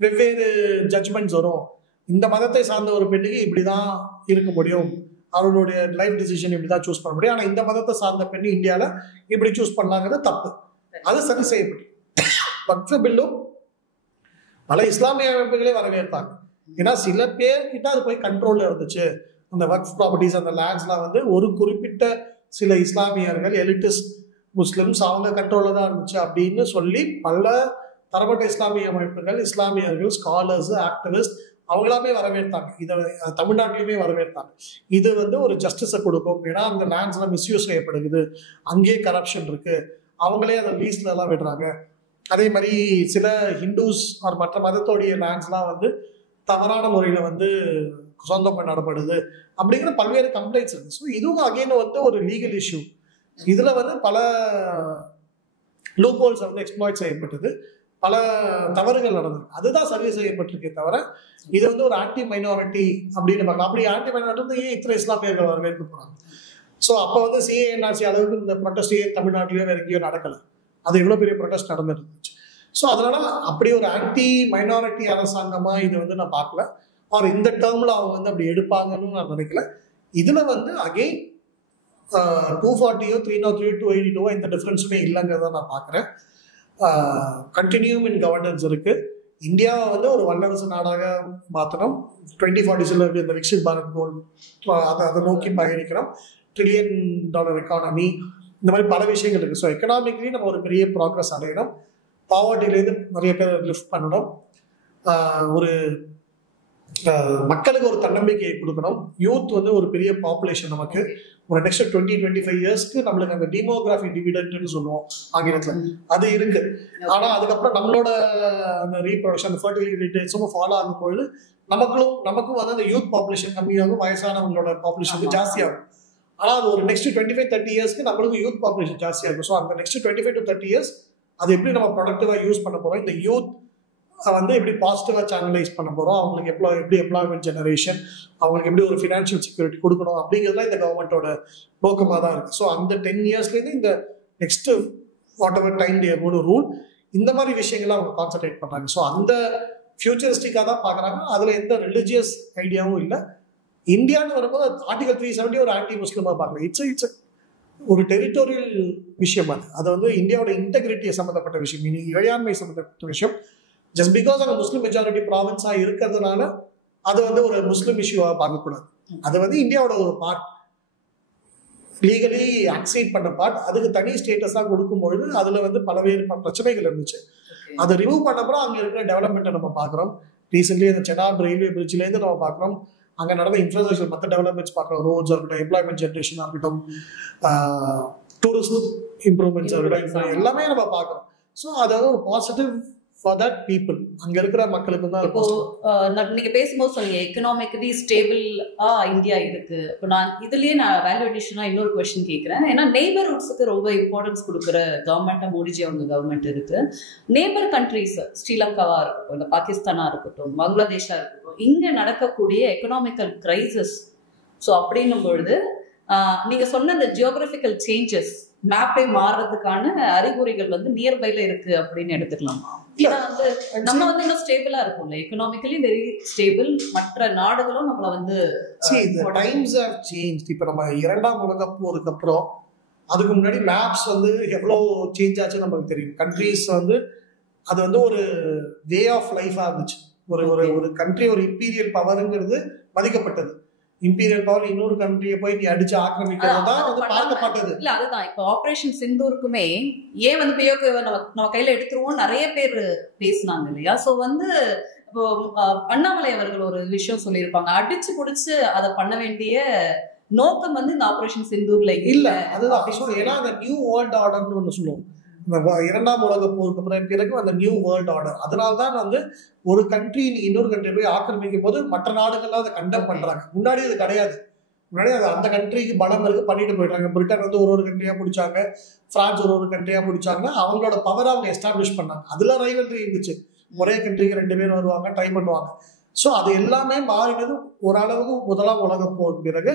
வெவ்வேறு ஜட்ஜ்மெண்ட்ஸ் வரும், இந்த மதத்தை சார்ந்த ஒரு பெண்ணுக்கு இப்படிதான் இருக்க முடியும், அவர்களுடைய லைஃப் டிசிஷன் இப்படிதான் சூஸ் பண்ண முடியும், ஆனா இந்த மதத்தை சார்ந்த பெண்ணு இந்தியாவில இப்படி சூஸ் பண்ணலாங்கிறது தப்பு. அது சரி செய்யப்பட்டு வக்ஃப் பில்லும் பல இஸ்லாமிய அமைப்புகளே வரவேற்பாங்க. ஏன்னா சில பேர்கிட்ட அது போய் கண்ட்ரோல்ல இருந்துச்சு. அந்த வக்ஃப் ப்ராப்பர்ட்டிஸ், அந்த லேண்ட்ஸ்லாம் வந்து ஒரு குறிப்பிட்ட சில இஸ்லாமியர்கள், எலிட்டிஸ்ட் முஸ்லிம்ஸ் அவங்க கண்ட்ரோல்ல தான் இருந்துச்சு அப்படின்னு சொல்லி பல தரப்பட்ட இஸ்லாமிய அமைப்புகள், இஸ்லாமியர்கள், ஸ்காலர்ஸ், ஆக்டிவிஸ்ட் அவங்களாமே வரவேற்றாங்க. இதை தமிழ்நாட்டிலுமே வரவேற்றாங்க. இது வந்து ஒரு ஜஸ்டிஸை கொடுக்கும். ஏன்னா அந்த லேண்ட்ஸ்லாம் மிஸ்யூஸ் செய்யப்படுகிறது, அங்கேயே கரப்ஷன் இருக்கு, அவங்களே அந்த லீஸ்ல எல்லாம் விடுறாங்க. அதே மாதிரி சில ஹிந்துஸ் மற்ற மதத்தோடைய லேண்ட்ஸ்லாம் வந்து தவறான முறையில வந்து சொந்தம் கொண்டாடப்படுது அப்படிங்கிற பல்வேறு கம்ப்ளைண்ட்ஸ் இருக்கு. ஸோ இதுவும் அகைன் வந்து ஒரு லீகல் இஷ்யூ. இதுல வந்து பல லூப் ஹோல்ஸ் வந்து எக்ஸ்ப்ளாய்ட் செய்யப்பட்டது, பல தவறுகள் நடந்தது. அதுதான் சரி செய்யப்பட்டிருக்கே தவிர இது வந்து ஒரு ஆன்டி மைனாரிட்டி அப்படின்னு பார்க்கலாம். அப்படி ஆன்டி மைனாரிட்டி வந்து ஏன் இத்தனை இஸ்லாமியர்கள் வரவேற்க போறாங்க? ஸோ அப்போ வந்து சிஏஎன்ஆர்சி அளவுக்கு இந்த ப்ரொட்டஸ்ட் தமிழ்நாட்டிலேயே வேற எங்கேயோ நடக்கலை. அது எவ்வளோ பெரிய ப்ரொட்டஸ்ட் நடந்துருந்துச்சு. ஸோ அதனால அப்படி ஒரு ஆன்டி மைனாரிட்டி அரசாங்கமா இது வந்து நான் பார்க்கல. ஆர் இந்த டேர்மில் அவங்க வந்து அப்படி எடுப்பாங்கன்னு நான் நினைக்கல. இதில் வந்து அகெயின் 240 303 282 இந்த டிஃப்ரென்ஸுமே இல்லைங்கிறத நான் பார்க்குறேன். கண்டினியூம் இன் கவர்னன்ஸ் இருக்குது. இந்தியாவை வந்து ஒரு வல்லரசு நாடாக மாற்றணும். 2047 இந்த விக்சித் பாரத் கோல் அதை நோக்கி பயணிக்கிறோம். $1 trillion எக்கானமி, இந்த மாதிரி பல விஷயங்கள் இருக்குது. ஸோ எக்கனாமிக்லி நம்ம ஒரு பெரிய ப்ராக்ரஸ் அடையணும். பாவர்ட்டிலேருந்து நிறைய பேர் லிஃப்ட் பண்ணணும். ஒரு மக்களுக்கு ஒரு தன்னம்பிக்கையை கொடுக்கணும். யூத் வந்து ஒரு பெரிய பாப்புலேஷன். நமக்கு ஒரு நெக்ஸ்ட் 20-25 இயர்ஸ்க்கு நம்மளுக்கு அந்த டெமோகிராஃபி டிவிடெண்ட்னு சொல்லுவோம் ஆங்கிலத்தில், அது இருக்கு. ஆனால் அதுக்கப்புறம் நம்மளோட அந்த ரீப்ரொடக்ஷன், அந்த ஃபர்டிலிட்டி ரேட்ஸும் ஃபாலோ ஆகும்பொழுது நமக்கும் வந்து அந்த யூத் பாப்புலேஷன் கம்மியாகும், வயசானவங்களோட பாப்புலேஷன் ஜாஸ்தியாகும். ஆனால் அது ஒரு நெக்ஸ்ட் 25-30 இயர்ஸ்க்கு நம்மளுக்கு யூத் பாப்புலேஷன் ஜாஸ்தியாகும். ஸோ அந்த நெக்ஸ்ட் 25 to 30 இயர்ஸ் அது எப்படி நம்ம ப்ரொடக்டிவாக யூஸ் பண்ண போகிறோம், இந்த யூத் வந்து எப்படி பாசிட்டிவாக சேனலைஸ் பண்ண போகிறோம், அவங்களுக்கு எப்படி எம்ப்ளாய்மெண்ட் ஜெனரேஷன், அவங்களுக்கு எப்படி ஒரு ஃபினான்ஷியல் செக்யூரிட்டி கொடுக்கணும் அப்படிங்கிறதுலாம் இந்த கவர்மெண்ட்டோட நோக்கமாக தான் இருக்குது. ஸோ அந்த 10 இயர்ஸ்லேருந்து இந்த next what ever time they are going to rule, இந்த மாதிரி விஷயங்கள்லாம் அவங்க கான்சன்ட்ரேட் பண்ணுறாங்க. ஸோ அந்த ஃபியூச்சரிஸ்டிக்காக தான் பார்க்குறாங்க. அதில் எந்த ரிலிஜியஸ் ஐடியாவும் இல்லை. இந்தியான்னு வரும்போது ஆர்டிகல் 370 ஒரு ஆன்டி முஸ்லிமாக பார்க்கல. இட்ஸ் ஒரு டெரிட்டோரியல் விஷயம். அது வந்து இந்தியாவோட இன்டெகிரிட்டியை சம்மந்தப்பட்ட விஷயம், இனி இறையாண்மை சம்மந்தப்பட்ட விஷயம். ஜஸ்ட் பிகாஸ் அந்த முஸ்லிம் மெஜாரிட்டி ப்ராவின்ஸாக இருக்கிறதுனால அது வந்து ஒரு முஸ்லிம் இஷ்யூவாக பார்க்கக்கூடாது. அது வந்து இந்தியாவோட ஒரு பார்ட், லீகலி அக்செப்ட் பண்ண பார்ட். அதுக்கு தனி ஸ்டேட்டஸாக கொடுக்கும்பொழுது அதில் வந்து பலவேறு பிரச்சனைகள் இருந்துச்சு. அதை ரிமூவ் பண்ணப்பறம் அங்கே இருக்கிற டெவலப்மெண்ட்டை நம்ம பார்க்குறோம். ரீசென்ட்லி அந்த செனாப் ரயில்வே பிரிட்ஜ்லேருந்து நம்ம பார்க்குறோம், அங்கே நடந்த இன்ஃப்ராஸ்ட்ரக்சர் மற்ற டெவலப்மெண்ட்ஸ் பார்க்குறோம். ரோட்ஸாக இருக்கட்டும், எம்ப்ளாய்மெண்ட் ஜென்ரேஷனாக இருக்கட்டும், டூரிஸ்ட் இம்ப்ரூவ்மெண்ட்ஸாக இருக்கட்டும், எல்லாமே நம்ம பார்க்குறோம். ஸோ அதாவது ஒரு பாசிட்டிவ் for that people, அங்க இருக்கிற மக்களுக்கு தான். இப்போ நீங்க பேசும்போது சொன்னீங்க எக்கனாமிக்கலி ஸ்டேபிளா இந்தியா இருக்கு. இப்போ நான் இதுலயே வேல்யூ அடிஷனா இன்னொரு கொஸ்டின் கேட்கிறேன். ஏன்னா நெய்பர்ஹுட்ஸுக்கு ரொம்ப இம்பார்ட்டன்ஸ் கொடுக்குற கவர்மெண்டா மோடிஜி அவங்க கவர்மெண்ட் இருக்கு. நெய்பர் கண்ட்ரிஸ் ஸ்ரீலங்காவா இருக்கட்டும், இல்லை பாகிஸ்தானா இருக்கட்டும், பங்களாதேஷா இருக்கட்டும், இங்க நடக்கக்கூடிய எக்கனாமிக்கல் கிரைசிஸ், ஸோ அப்படின்னும் பொழுது நீங்க சொன்ன இந்த ஜியோகிராபிக்கல் சேஞ்சஸ் மேப்பை மாறுறதுக்கான அறிகுறிகள் வந்து நியர்பைல இருக்கு அப்படின்னு எடுத்துக்கலாமா? ஏன்னா வந்து நம்ம வந்து இன்னும் ஸ்டேபிளா இருக்கும்ல, எக்கனாமிக்கலி வெரி ஸ்டேபிள். மற்ற நாடுகளும் நம்மள வந்து டைம்ஸ் ஹேவ் சேஞ்ச்ட். இப்போ நம்ம 2ஆம் உலகப் போருக்கு அப்புறம் அதுக்கு முன்னாடி மேப்ஸ் வந்து எவ்வளோ சேஞ்ச் ஆச்சு நமக்கு தெரியும். கண்ட்ரீஸ் வந்து அது வந்து ஒரு வே ஆஃப் லைஃபா இருந்துச்சு. ஒரு கண்ட்ரி ஒரு இம்பீரியல் பவருங்கிறது மதிக்கப்பட்டது. இம்பீரியல் பவர் இன்னொரு கண்ட்ரியை போய் நீ அடிச்சு ஆக்கிரமிக்கிறது தான் வந்து பார்க்கப்பட்டது. இல்ல அதுதான் இப்போ ஆபரேஷன் சிந்தூருக்குமே ஏன் வந்து பியோக்கு நம்ம கையில எடுத்துருவோம் நிறைய பேர் பேசினாங்க இல்லையா? ஸோ வந்து இப்போ அண்ணாமலை அவர்கள் ஒரு விஷயம் சொல்லியிருப்பாங்க, அடிச்சு புடிச்சு அதை பண்ண வேண்டிய நோக்கம் வந்து இந்த ஆபரேஷன் சிந்தூர்ல இல்ல. அதுதான் ஏன்னா அந்த நியூ வேர்ல்ட் ஆர்டர்னு ஒன்று சொல்லுவோம். 2ஆம் உலக போருக்கு பிறகு அந்த நியூ வேர்ல்ட் ஆர்டர். அதனால்தான் வந்து ஒரு கண்ட்ரி இன்னொரு கண்ட்ரி போய் ஆக்கிரமிக்கும் போது மற்ற நாடுகள்லாம் அதை கண்டம் பண்றாங்க. முன்னாடி அது கிடையாது. முன்னாடி அது அந்த கண்ட்ரிக்கு பலம் இருக்கு, பண்ணிட்டு போயிட்டாங்க. பிரிட்டன் வந்து ஒரு கண்ட்ரியா பிடிச்சாங்க, பிரான்ஸ் ஒரு கண்ட்ரியா பிடிச்சாங்க. அவங்களோட பவரை அவங்க எஸ்டாப்ளிஷ் பண்ணாங்க. அதுல ரைவல்ரி இருந்துச்சு. ஒரே கண்ட்ரிக்கு 2 பேர் வருவாங்க, ட்ரை பண்ணுவாங்க. ஸோ அது எல்லாமே மாறினது ஓரளவுக்கு 1ஆம் உலக போருக்கு பிறகு.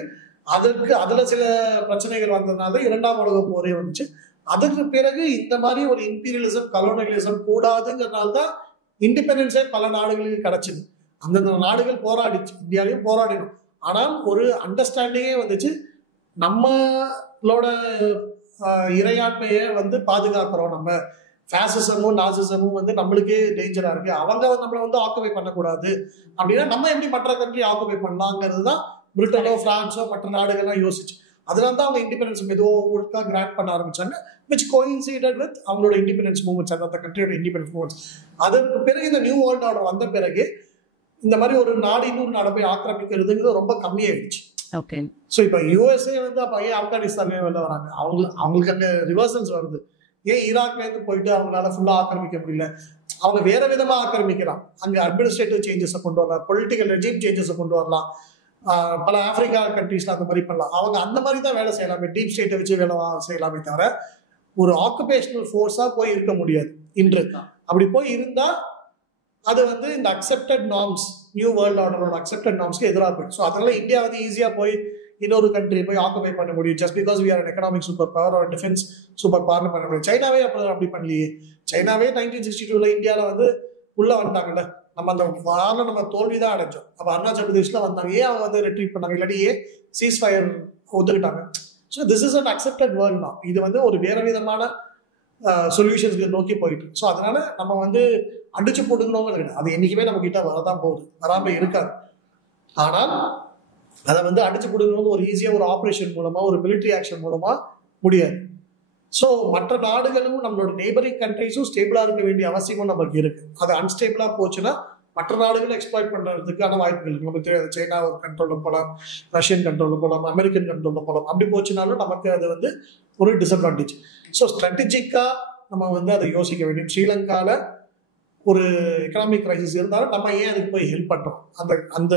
அதுல சில பிரச்சனைகள் வந்ததுனால 2ஆம் உலக போரே வந்துச்சு. அதுக்கு பிறகு இந்த மாதிரி ஒரு இம்பீரியலிசம், கலோனியலிசம் கூடாதுங்கிறதுனால தான் இண்டிபெண்டன்ஸே பல நாடுகளுக்கு கிடைச்சிது. அந்தந்த நாடுகள் போராடிச்சு, இந்தியாவிலையும் போராடினோம். ஆனால் ஒரு அண்டர்ஸ்டாண்டிங்கே வந்துச்சு, நம்மளோட இறையாண்மையை வந்து பாதுகாக்கிறோம். நம்ம ஃபேசிசமும் நாசிசமும் வந்து நம்மளுக்கே டேஞ்சரா இருக்கு, அவங்க நம்மளை வந்து ஆக்குபை பண்ணக்கூடாது. அப்படின்னா நம்ம எப்படி மற்ற கண்ட்ரி ஆக்குபை பண்ணலாங்கிறது தான் பிரிட்டனோ பிரான்ஸோ மற்ற நாடுகள்லாம் யோசிச்சு. அதனால தான் அவங்க இண்டிபெண்டன்ஸ் மெதுவாக கிராண்ட் பண்ண ஆரம்பிச்சாங்க, விச் கோயின்சைடட் வித் அவங்களோட இண்டிபெண்டன்ஸ் மூவ்மெண்ட்ஸ், அந்த கண்ட்ரியோட இண்டிபெண்டன்ஸ் மூவ்மெண்ட்ஸ். அதற்கு பிறகு இந்த நியூ வேர்ல்ட் ஆர்டர் வந்த பிறகு இந்த மாதிரி ஒரு நாடு இன்னொரு நாடை போய் ஆக்கிரமிக்கிறதுங்கிறது ரொம்ப கம்மியாயிடுச்சு. ஓகே. ஸோ இப்போ யூஎஸ்ஏ வந்து அப்போ ஏன் ஆப்கானிஸ்தான்லேயே வெளில வராங்க, அவங்களுக்கு அங்கே ரிவர்சல்ஸ் வருது. ஏன் ஈராக்லேருந்து போயிட்டு அவங்களால ஃபுல்லாக ஆக்கிரமிக்க முடியல? அவங்க வேற விதமாக ஆக்கிரமிக்கலாம். அங்கே அட்மினிஸ்ட்ரேட்டிவ் சேஞ்சஸை கொண்டு வரலாம், பொலிட்டிக்கல் ரெஜிம் சேஞ்சஸை கொண்டு வரலாம். பல ஆப்பிரிக்கா கண்ட்ரீஸ்ல அந்த மாதிரி பண்ணலாம். அவங்க அந்த மாதிரி தான் வேலை செய்யலாமே, டீப் ஸ்டேட்டை வச்சு வேலை செய்யலாமே தவிர ஒரு ஆக்குபேஷனல் ஃபோர்ஸா போய் இருக்க முடியாது இன்று. அப்படி போய் இருந்தா அது வந்து இந்த அக்செப்டட் நார்ம்ஸ், நியூ வேர்ல்ட் ஆர்டரோட அக்செப்டட் நார்ம்ஸ்க்கு எதிராக போயிடும். ஸோ அதனால இந்தியா வந்து ஈஸியா போய் இன்னொரு கண்ட்ரி போய் ஆக்குபை பண்ண முடியும், just because we are an economic super power ஒரு டிஃபென்ஸ் சூப்பர் பவர்னு பண்ண முடியும். சைனாவே அப்படி பண்ணலையே. சைனாவே 1962 இந்தியாவில் வந்து உள்ள வந்துட்டாங்கல்ல, நம்ம அந்த வாரம் நம்ம தோல்விதான் அடைஞ்சோம். அப்ப அருணாச்சல் பிரதேஷ்ல வந்தாங்க, ஏன் அவங்க வந்து ரெட்ரீட் பண்ணாங்க, இல்லாட்டி ஏன் சீஸ் ஃபயர் ஒத்துக்கிட்டாங்க? So this is an accepted world தான். இது வந்து ஒரு வேற விதமான சொல்யூஷன்ஸ்க்கு நோக்கி போயிட்டு. ஸோ அதனால நம்ம வந்து அடிச்சு போட்டுக்கணும்னு கிடையாது. அது என்னைக்குமே நம்ம கிட்ட வரதான் போகுது, வராம இருக்காது. ஆனால் அதை வந்து அடிச்சு போட்டுக்கணும் ஒரு ஈஸியா ஒரு ஆப்ரேஷன் மூலமா ஒரு மிலிட்டரி ஆக்ஷன் மூலமா முடியாது. ஸோ மற்ற நாடுகளும் நம்மளோட நெய்பரிங் கண்ட்ரிஸும் ஸ்டேபிளா இருக்க வேண்டிய அவசியமும் நமக்கு இருக்கு. அது அன்ஸ்டேபிளா போச்சுன்னா மற்ற நாடுகளை எக்ஸ்ப்ளாய்ட் பண்றதுக்கான வாய்ப்புகள் இருக்கு. நமக்கு தெரியாது, சைனா ஒரு கண்ட்ரோலில் போகலாம், ரஷ்யன் கண்ட்ரோலில் போகலாம், அமெரிக்கன் கண்ட்ரோலில் போகலாம். அப்படி போச்சுனாலும் நமக்கு அது வந்து ஒரு டிஸ்அட்வான்டேஜ். ஸோ ஸ்ட்ராட்டஜிக்கா நம்ம வந்து அதை யோசிக்க வேண்டும். ஸ்ரீலங்கால ஒரு எக்கனாமிக் கிரைசிஸ் இருந்தாலும் நம்ம ஏன் அதுக்கு போய் ஹெல்ப் பண்றோம்? அந்த அந்த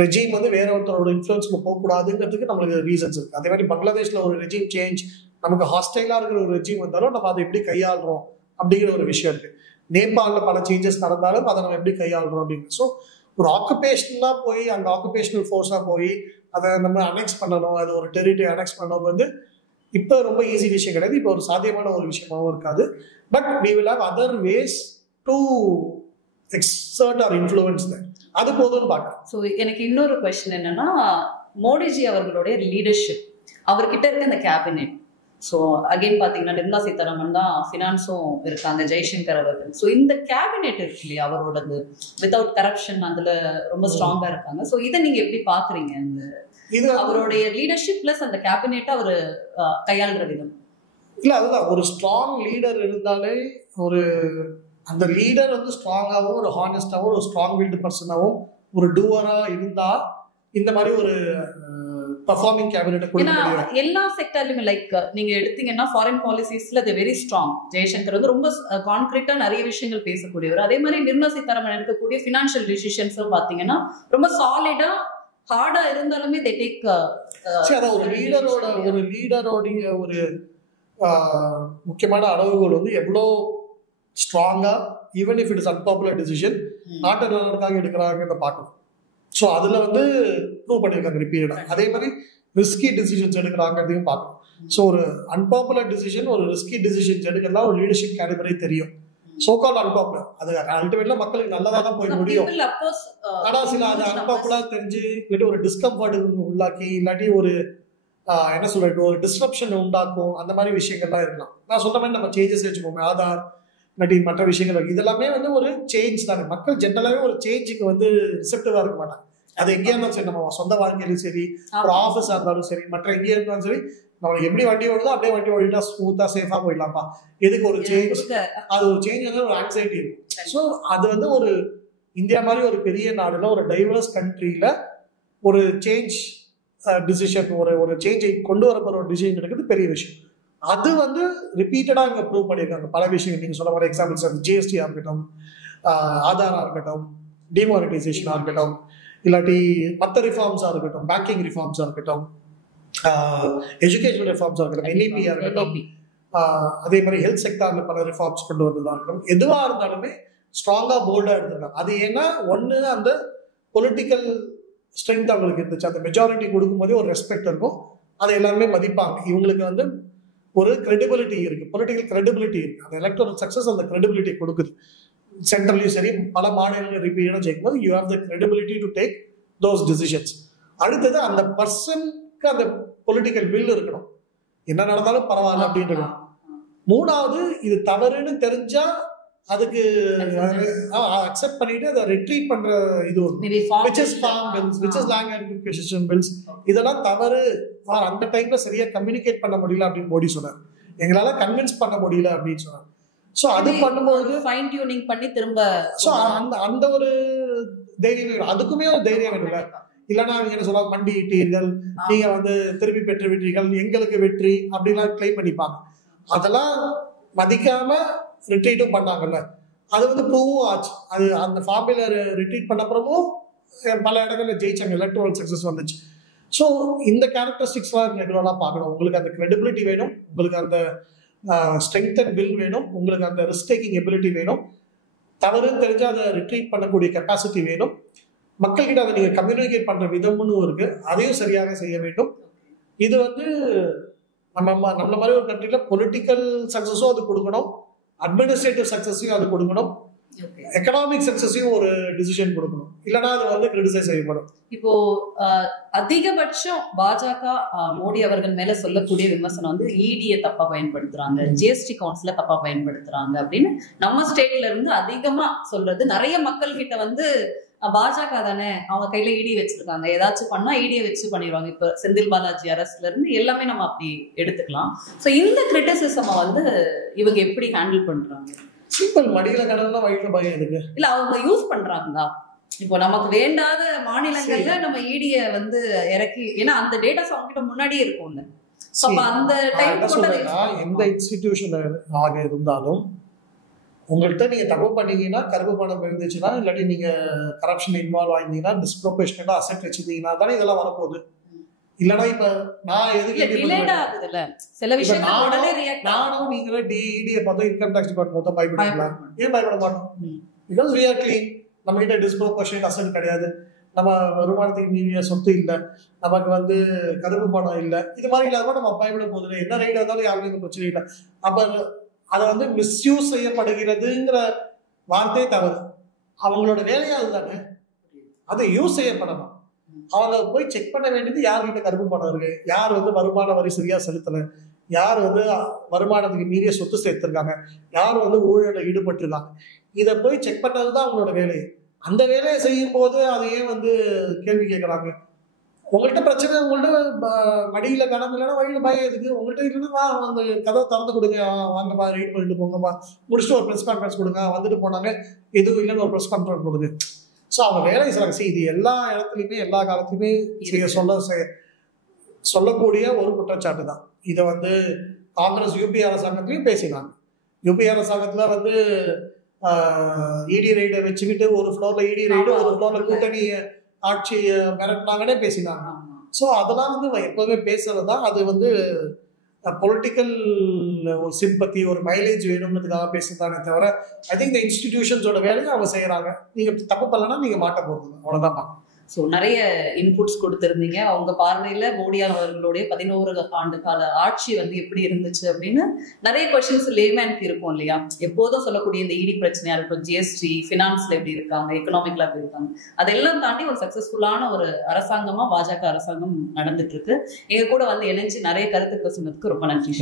ரெஜீம் வந்து வேற ஒருத்தரோட இன்ஃப்ளூயன்ஸ்ல போகக்கூடாதுங்கிறதுக்கு நம்மளுக்கு ரீசன்ஸ் இருக்கு. அதே மாதிரி பங்களாதேஷ்ல ஒரு ரெஜீம் சேஞ்ச், நமக்கு ஹாஸ்டைலா இருக்கிற ஒரு ரெஜீம் வந்தாலும் நம்ம அதை எப்படி கையாளுறோம் அப்படிங்கிற ஒரு விஷயம் இருக்கு. நேபாளில் பல சேஞ்சஸ் நடந்தாலும் அதை நம்ம எப்படி கையாளுறோம் அப்படின்னு. ஸோ ஒரு ஆக்குபேஷனா போய் அந்த ஆக்குபேஷனல் ஃபோர்ஸா போய் அதை நம்ம அனெக்ஸ் பண்ணணும், அது ஒரு டெரிட்டரி அனெக்ஸ் பண்ணணும் வந்து இப்போ ரொம்ப ஈஸி விஷயம் கிடையாது. இப்போ ஒரு சாத்தியமான ஒரு விஷயமாவும் இருக்காது. But we will have other ways to exert our influence there. அது போதும்னு பார்க்குறேன். ஸோ எனக்கு இன்னொரு கொஸ்டின் என்னன்னா, மோடிஜி அவர்களுடைய லீடர்ஷிப், அவர்கிட்ட இருக்க இந்த கேபினெட். ஸோ அகைன் பார்த்தீங்கன்னா நிர்மலா சீதாராமன் தான் ஃபினான்ஸும் இருக்காங்க, ஜெய்சங்கர் அவர்கள். ஸோ இந்த கேபினெட் இருக்கு இல்லையா அவரோடது, வித்தவுட் கரப்ஷன் அதில் ரொம்ப ஸ்ட்ராங்காக இருக்காங்க. ஸோ இதை நீங்கள் எப்படி பார்க்குறீங்க? இது அவருடைய லீடர்ஷிப் பிளஸ் அந்த கேபினெட்டை அவர் கையாளுற விதம். இல்லை அதுதான், ஒரு ஸ்ட்ராங் லீடர் இருந்தாலே ஒரு அந்த லீடர் வந்து ஸ்ட்ராங்காகவும் ஒரு ஹானஸ்டாகவும் ஒரு ஸ்ட்ராங் வில்டு பர்சனாகவும் ஒரு டூவராக இருந்தால் இந்த மாதிரி ஒரு பர்ஃபார்மிங் கேபினெட் கொடுக்க முடியும். எல்லா செக்டர்லயுமே லைக் நீங்க எடுத்தீங்கன்னா ஃபாரின் பாலிசிஸ்ல அது வெரி ஸ்ட்ராங். ஜெய்சங்கர் வந்து ரொம்ப கான்கிரீட்டா நிறைய விஷயங்கள் பேசக்கூடியவர். அதே மாதிரி நிர்மலா சீதாராமன் எடுக்கக்கூடிய ஃபினான்ஷியல் டிசிஷன்ஸும் பாத்தீங்கன்னா ரொம்ப சாலிடா ஹார்டா இருந்தாலுமே தே டேக். ஒரு லீடரோடைய ஒரு முக்கியமான அளவுகோல் வந்து எவ்வளோ ஸ்ட்ராங்கா, even if it is unpopular decision நாட்டு நலனுக்காக எடுக்கிறாங்கன்னு பார்க்கணும். ஸோ அதில் வந்து ப்ரூவ் பண்ணியிருக்காங்க ரிப்பீட்டடா. அதே மாதிரி ரிஸ்கி டிசிஷன்ஸ் எடுக்கிறாங்கிறதையும் பார்க்கணும். ஸோ ஒரு அன்பாப்புலர் டிசிஷன், ஒரு ரிஸ்கி டிசிஷன்ஸ் எடுக்கலாம் ஒரு லீடர்ஷிப் கேட்டகரி தெரியும். சோகால் அன்பாப்புலர், அது அல்டிமேட்ல மக்களுக்கு நல்லதாக தான் போய் முடியும். ஆனால் சில அது அன்பாப்புலர் தெரிஞ்சு இல்லாட்டி ஒரு டிஸ்கம்ஃபர்ட் உள்ளாக்கி இல்லாட்டி ஒரு என்ன சொல்றது ஒரு டிஸ்ரப்ஷன் உண்டாக்கும், அந்த மாதிரி விஷயங்கள்லாம் இருக்கலாம். நான் சொன்ன மாதிரி நம்ம சேஞ்சஸ் வச்சுக்கோங்க, ஆதார் இல்லாட்டி மற்ற விஷயங்கள் இதெல்லாமே வந்து ஒரு சேஞ்ச் தானே. மக்கள் ஜென்ரலாகவே ஒரு சேஞ்சுக்கு வந்து ரிசெப்டிவாக இருக்க மாட்டாங்க. அது எங்கேயா இருந்தாலும் சரி, நம்ம சொந்த வாழ்க்கையிலும் சரி, ஒரு ஆஃபீஸாக இருந்தாலும் சரி, மற்ற எங்கேயா இருந்தாலும் சரி, நம்ம எப்படி வண்டி ஓடுதோ அப்படியே வண்டி ஓடிட்டா ஸ்மூத்தாக சேஃபாக போயிடலாம்ப்பா. எதுக்கு ஒரு சேஞ்ச்? அது ஒரு சேஞ்ச் வந்து ஒரு ஆங்ஸைட்டி இருக்கும். ஸோ அது வந்து ஒரு இந்தியா மாதிரி ஒரு பெரிய நாடுல ஒரு டைவர்ஸ் கண்ட்ரியில ஒரு சேஞ்ச் டிசிஷன், ஒரு சேஞ்சை கொண்டு வரப்போற ஒரு டிசிஷன் எடுக்கிறது பெரிய விஷயம். அது வந்து ரிப்பீட்டடா இங்க ப்ரூவ் பண்ணியிருக்காங்க பல விஷயங்கள். நீங்க சொல்ல வர எக்ஸாம்பிள்ஸ் அது ஜிஎஸ்டியா இருக்கட்டும், ஆதாரா இருக்கட்டும், டிமானிட்டைசேஷனா இருக்கட்டும், இல்லாட்டி மற்ற ரிஃபார்ம்ஸா இருக்கட்டும், பேங்கிங் ரிஃபார்ம்ஸா இருக்கட்டும், எஜுகேஷன் ரிஃபார்ம்ஸா இருக்கட்டும், என்இபியா இருக்கட்டும், அதே மாதிரி ஹெல்த் செக்டார்ல பல ரிஃபார்ம்ஸ் கொண்டு வந்ததா இருக்கட்டும், எதுவா இருந்தாலுமே ஸ்ட்ராங்கா போல்டா எடுத்திருக்காங்க. அது ஏன்னா ஒன்னு அந்த பொலிட்டிக்கல் ஸ்ட்ரென்த் அவங்களுக்கு இருந்துச்சு. அந்த மெஜாரிட்டி கொடுக்கும்போதே ஒரு ரெஸ்பெக்ட் இருக்கும், அதை எல்லாருமே மதிப்பாங்க. இவங்களுக்கு வந்து ஒரு கிரெடிபிலிட்டி இருக்கு, பொலிட்டிக்கல் கிரெடிபிலிட்டி இருக்கு. அந்த எலக்டோரல் சக்சஸ் அந்த கிரெடிபிலிட்டி கொடுக்குது. சென்ட்ரலையும் சரி பல மாநிலங்கள் ரிப்பீட்டடாக ஜெயிக்கும்போது you have the credibility to take those decisions. அடுத்தது அந்த பர்சனுக்கு அந்த பொலிட்டிக்கல் வில் இருக்கணும், என்ன நடந்தாலும் பரவாயில்ல அப்படின்னு இருக்கணும். மூணாவது, இது தவறுன்னு தெரிஞ்சா அதுக்கு அக்செப்ட் பண்ணிட்டு அதை ரிட்ரீட் பண்ற இது ஒன்று, which is farm bills, which is land acquisition bills. இதெல்லாம் தவறு, அந்த டைம்ல சரியா கம்யூனிகேட் பண்ண முடியல அப்படின்னு மோடி சொன்னார். எங்களால கன்வின்ஸ் பண்ண முடியல அப்படின்னு சொன்னார். ஸோ அது பண்ணும்போது ஃபைன் டியூனிங் பண்ணி திரும்ப ஸோ அந்த ஒரு தைரியம், அதுக்குமே ஒரு தைரியம் வேணும்ல. இல்லைன்னா அவங்க என்ன சொல்லுவாங்க, மண்டியிட்டீர்கள், நீங்க வந்து திருப்பி பெற்று விட்டீர்கள், எங்களுக்கு வெற்றி அப்படிலாம் கிளைம் பண்ணிப்பாங்க. அதெல்லாம் மதிக்காம ரிட்ரீட்டும் பண்ணாங்கல்ல, அது வந்து ப்ரூவும் ஆச்சு. அது அந்த ஃபார்முலா ரிட்ரீட் பண்ண அப்புறமும் பல இடங்கள்ல ஜெயிச்சாங்க, எலக்ட்ரல் சக்சஸ் வந்துச்சு. ஸோ இந்த கேரக்டரிஸ்டிக்ஸ்லாம் ரெகுலராக பார்க்கணும். உங்களுக்கு அந்த கிரெடிபிலிட்டி வேணும், உங்களுக்கு அந்த ஸ்ட்ரென்த் அண்ட் வில் வேணும், உங்களுக்கு அந்த ரிஸ்க் டேக்கிங் எபிலிட்டி வேணும், தவறுன்னு தெரிஞ்சு அதை ரிட்ரீட் பண்ணக்கூடிய கெப்பாசிட்டி வேணும். மக்கள்கிட்ட அதை நீங்கள் கம்யூனிகேட் பண்ணுற விதம்னு இருக்கு, அதையும் சரியாக செய்ய வேண்டும். இது வந்து நம்மள மாதிரி ஒரு கண்ட்ரியில் பொலிட்டிக்கல் சக்ஸஸும் அது கொடுக்கணும், அட்மினிஸ்ட்ரேட்டிவ் சக்ஸஸையும் அது கொடுக்கணும், எக்கனாமிக் சக்சஸையும் ஒரு டிசிஷன் கொடுக்கணும், இல்லைன்னா அது வந்து கிரிட்டிசைஸ் செய்யப்படும். இப்போ அதிகபட்சம் பாஜக மோடி அவர்கள் மேல சொல்லக்கூடிய விமர்சனம் வந்து இடியை தப்பா பயன்படுத்துறாங்க, ஜிஎஸ்டி கவுன்சில தப்பா பயன்படுத்துறாங்க அப்படின்னு நம்ம ஸ்டேட்ல இருந்து அதிகமா சொல்றது. நிறைய மக்கள் கிட்ட வந்து பாஜக தானே, அவங்க கையில இடி வச்சிருக்காங்க, ஏதாச்சும் பண்ணா இடியை வச்சு பண்ணிடுவாங்க. இப்ப செந்தில் பாலாஜி அரசுல இருந்து எல்லாமே நம்ம அப்படி எடுத்துக்கலாம். சோ இந்த கிரிட்டிசிசம் வந்து இவங்க எப்படி ஹேண்டில் பண்றாங்க? சிம்பிள், மடியில கடவுளா வயிற்றுல பயம் இருக்கு இல்ல அவங்க யூஸ் பண்றாங்களா? இப்போ நமக்கு வேண்டாத மாநிலங்கள்ல நம்ம ஈடிய வந்து இறக்கி, ஏன்னா அந்த டேட்டாஸ் அவங்க கிட்ட முன்னாடியே இருக்கும்ல. அந்த எந்த இன்ஸ்டிடியூஷன் ஆக இருந்தாலும் உங்கள்கிட்ட நீங்க தப்பு பண்ணீங்கன்னா, கருப்பு பணம் இருந்துச்சுன்னா, இல்லாட்டி நீங்க கரப்ஷன் இன்வால்வ் ஆயிருந்தீங்கன்னா, டிஸ்ப்ரொபோர்ஷனலா அசெட் வச்சிருந்தீங்கன்னா தானே இதெல்லாம் வரப்போகுது. இல்லனா இப்ப நான் எதுக்கு சில விஷயம் நானும் நீங்களே டிஇடியை பார்த்தா இன்கம் டாக்ஸ் டிபார்ட்மெண்ட் மொத்தம் பயப்படலாம். ஏன் பயப்பட மாட்டோம்? Because we are clean. நம்ம கிட்ட டிஸ்ப்ரோபோர்ஷனல் அசெட் கிடையாது, நம்ம வருமானத்துக்கு மீறிய சொத்து இல்லை, நமக்கு வந்து கருப்பு பணம் இல்லை. இது மாதிரி இல்லாத நம்ம பயப்பட போதில்லை. என்ன ரைட் இருந்தாலும் யாருமே பிரச்சனை இல்லை. அப்ப அதை வந்து மிஸ்யூஸ் செய்யப்படுகிறதுங்கிற வார்த்தையே தவறு. அவங்களோட வேலையா அதுதானே, அதை யூஸ் செய்யப்படணும். அவங்க போய் செக் பண்ண வேண்டியது யார்கிட்ட கருப்பு பணம் இருக்கு, யார் வந்து வருமான வரி சரியா செலுத்தல, யார் வந்து வருமானத்துக்கு மீறிய சொத்து சேர்த்திருக்காங்க, யார் வந்து ஊழலில் ஈடுபட்டிருக்காங்க. இதை போய் செக் பண்ணதுதான் அவங்களோட வேலை. அந்த வேலையை செய்யும் போது அதை ஏன் வந்து கேள்வி கேட்கறாங்க? உங்கள்கிட்ட பிரச்சனை, உங்கள்கிட்ட மடியில கணக்கு இல்லைன்னா வழியில பயம் எதுக்கு? உங்கள்கிட்ட இல்லைன்னா அந்த கதவை திறந்து கொடுங்க, வாங்கப்பா ரைட் பண்ணிட்டு போங்கப்பா, முடிச்சுட்டு ஒரு ப்ரெஸ் கான்ஃபரன்ஸ் கொடுங்க, வந்துட்டு போனாங்க எதுவும் இல்லைன்னு ஒரு ப்ரெஸ் கான்ஃபரன்ஸ் கொடுங்க. ஸோ அவங்க வேலை செய்யறாங்க. இது எல்லா இடத்துலையுமே எல்லா காலத்துலையுமே சொல்லக்கூடிய ஒரு குற்றச்சாட்டு தான். இதை வந்து காங்கிரஸ் யூபி அரசாங்கத்திலையும் பேசினாங்க. யூபி அரசாங்கத்துல வந்து இடி ரைடை வச்சுக்கிட்டு ஒரு ஃப்ளோர்ல இடி ரைடு, ஒரு ஃப்ளோர்ல கூட்டணி ஆட்சி மிரட்டினாங்கன்னே பேசினாங்க. ஸோ அதெல்லாம் வந்து எப்போதுமே பேசுறது தான். அது வந்து பொலிட்டிக்கல் ஒரு சிம்பத்தி, ஒரு மைலேஜ் வேணும்ன்றதுக்காக பேசுறதானே தவிர, ஐ திங்க் இந்த இன்ஸ்டிடியூஷன்ஸோட வேலையை அவங்க செய்யறாங்க. நீங்க தப்பு பண்ணலன்னா நீங்க மாட்ட போறது அவ்வளவுதான். ஸோ நிறைய இன்புட்ஸ் கொடுத்துருந்தீங்க. அவங்க பார்வையில மோடி அவர்களுடைய 11 ஆண்டு கால ஆட்சி வந்து எப்படி இருந்துச்சு அப்படின்னு நிறைய கொஸ்டின்ஸ் லேமேனுக்கு இருக்கும் இல்லையா? எப்போதும் சொல்லக்கூடிய இந்த இடி பிரச்சனையா இருக்கும், ஜிஎஸ்டி, ஃபினான்ஸ்ல எப்படி இருக்காங்க, எக்கனாமிக்ல எப்படி இருக்காங்க, அதெல்லாம் தாண்டி ஒரு சக்சஸ்ஃபுல்லான ஒரு அரசாங்கமா பாஜக அரசாங்கம் நடந்துட்டு இருக்கு. எங்க கூட வந்து இணைஞ்சு நிறைய கருத்துக்கள் சொன்னதுக்கு ரொம்ப நன்றி.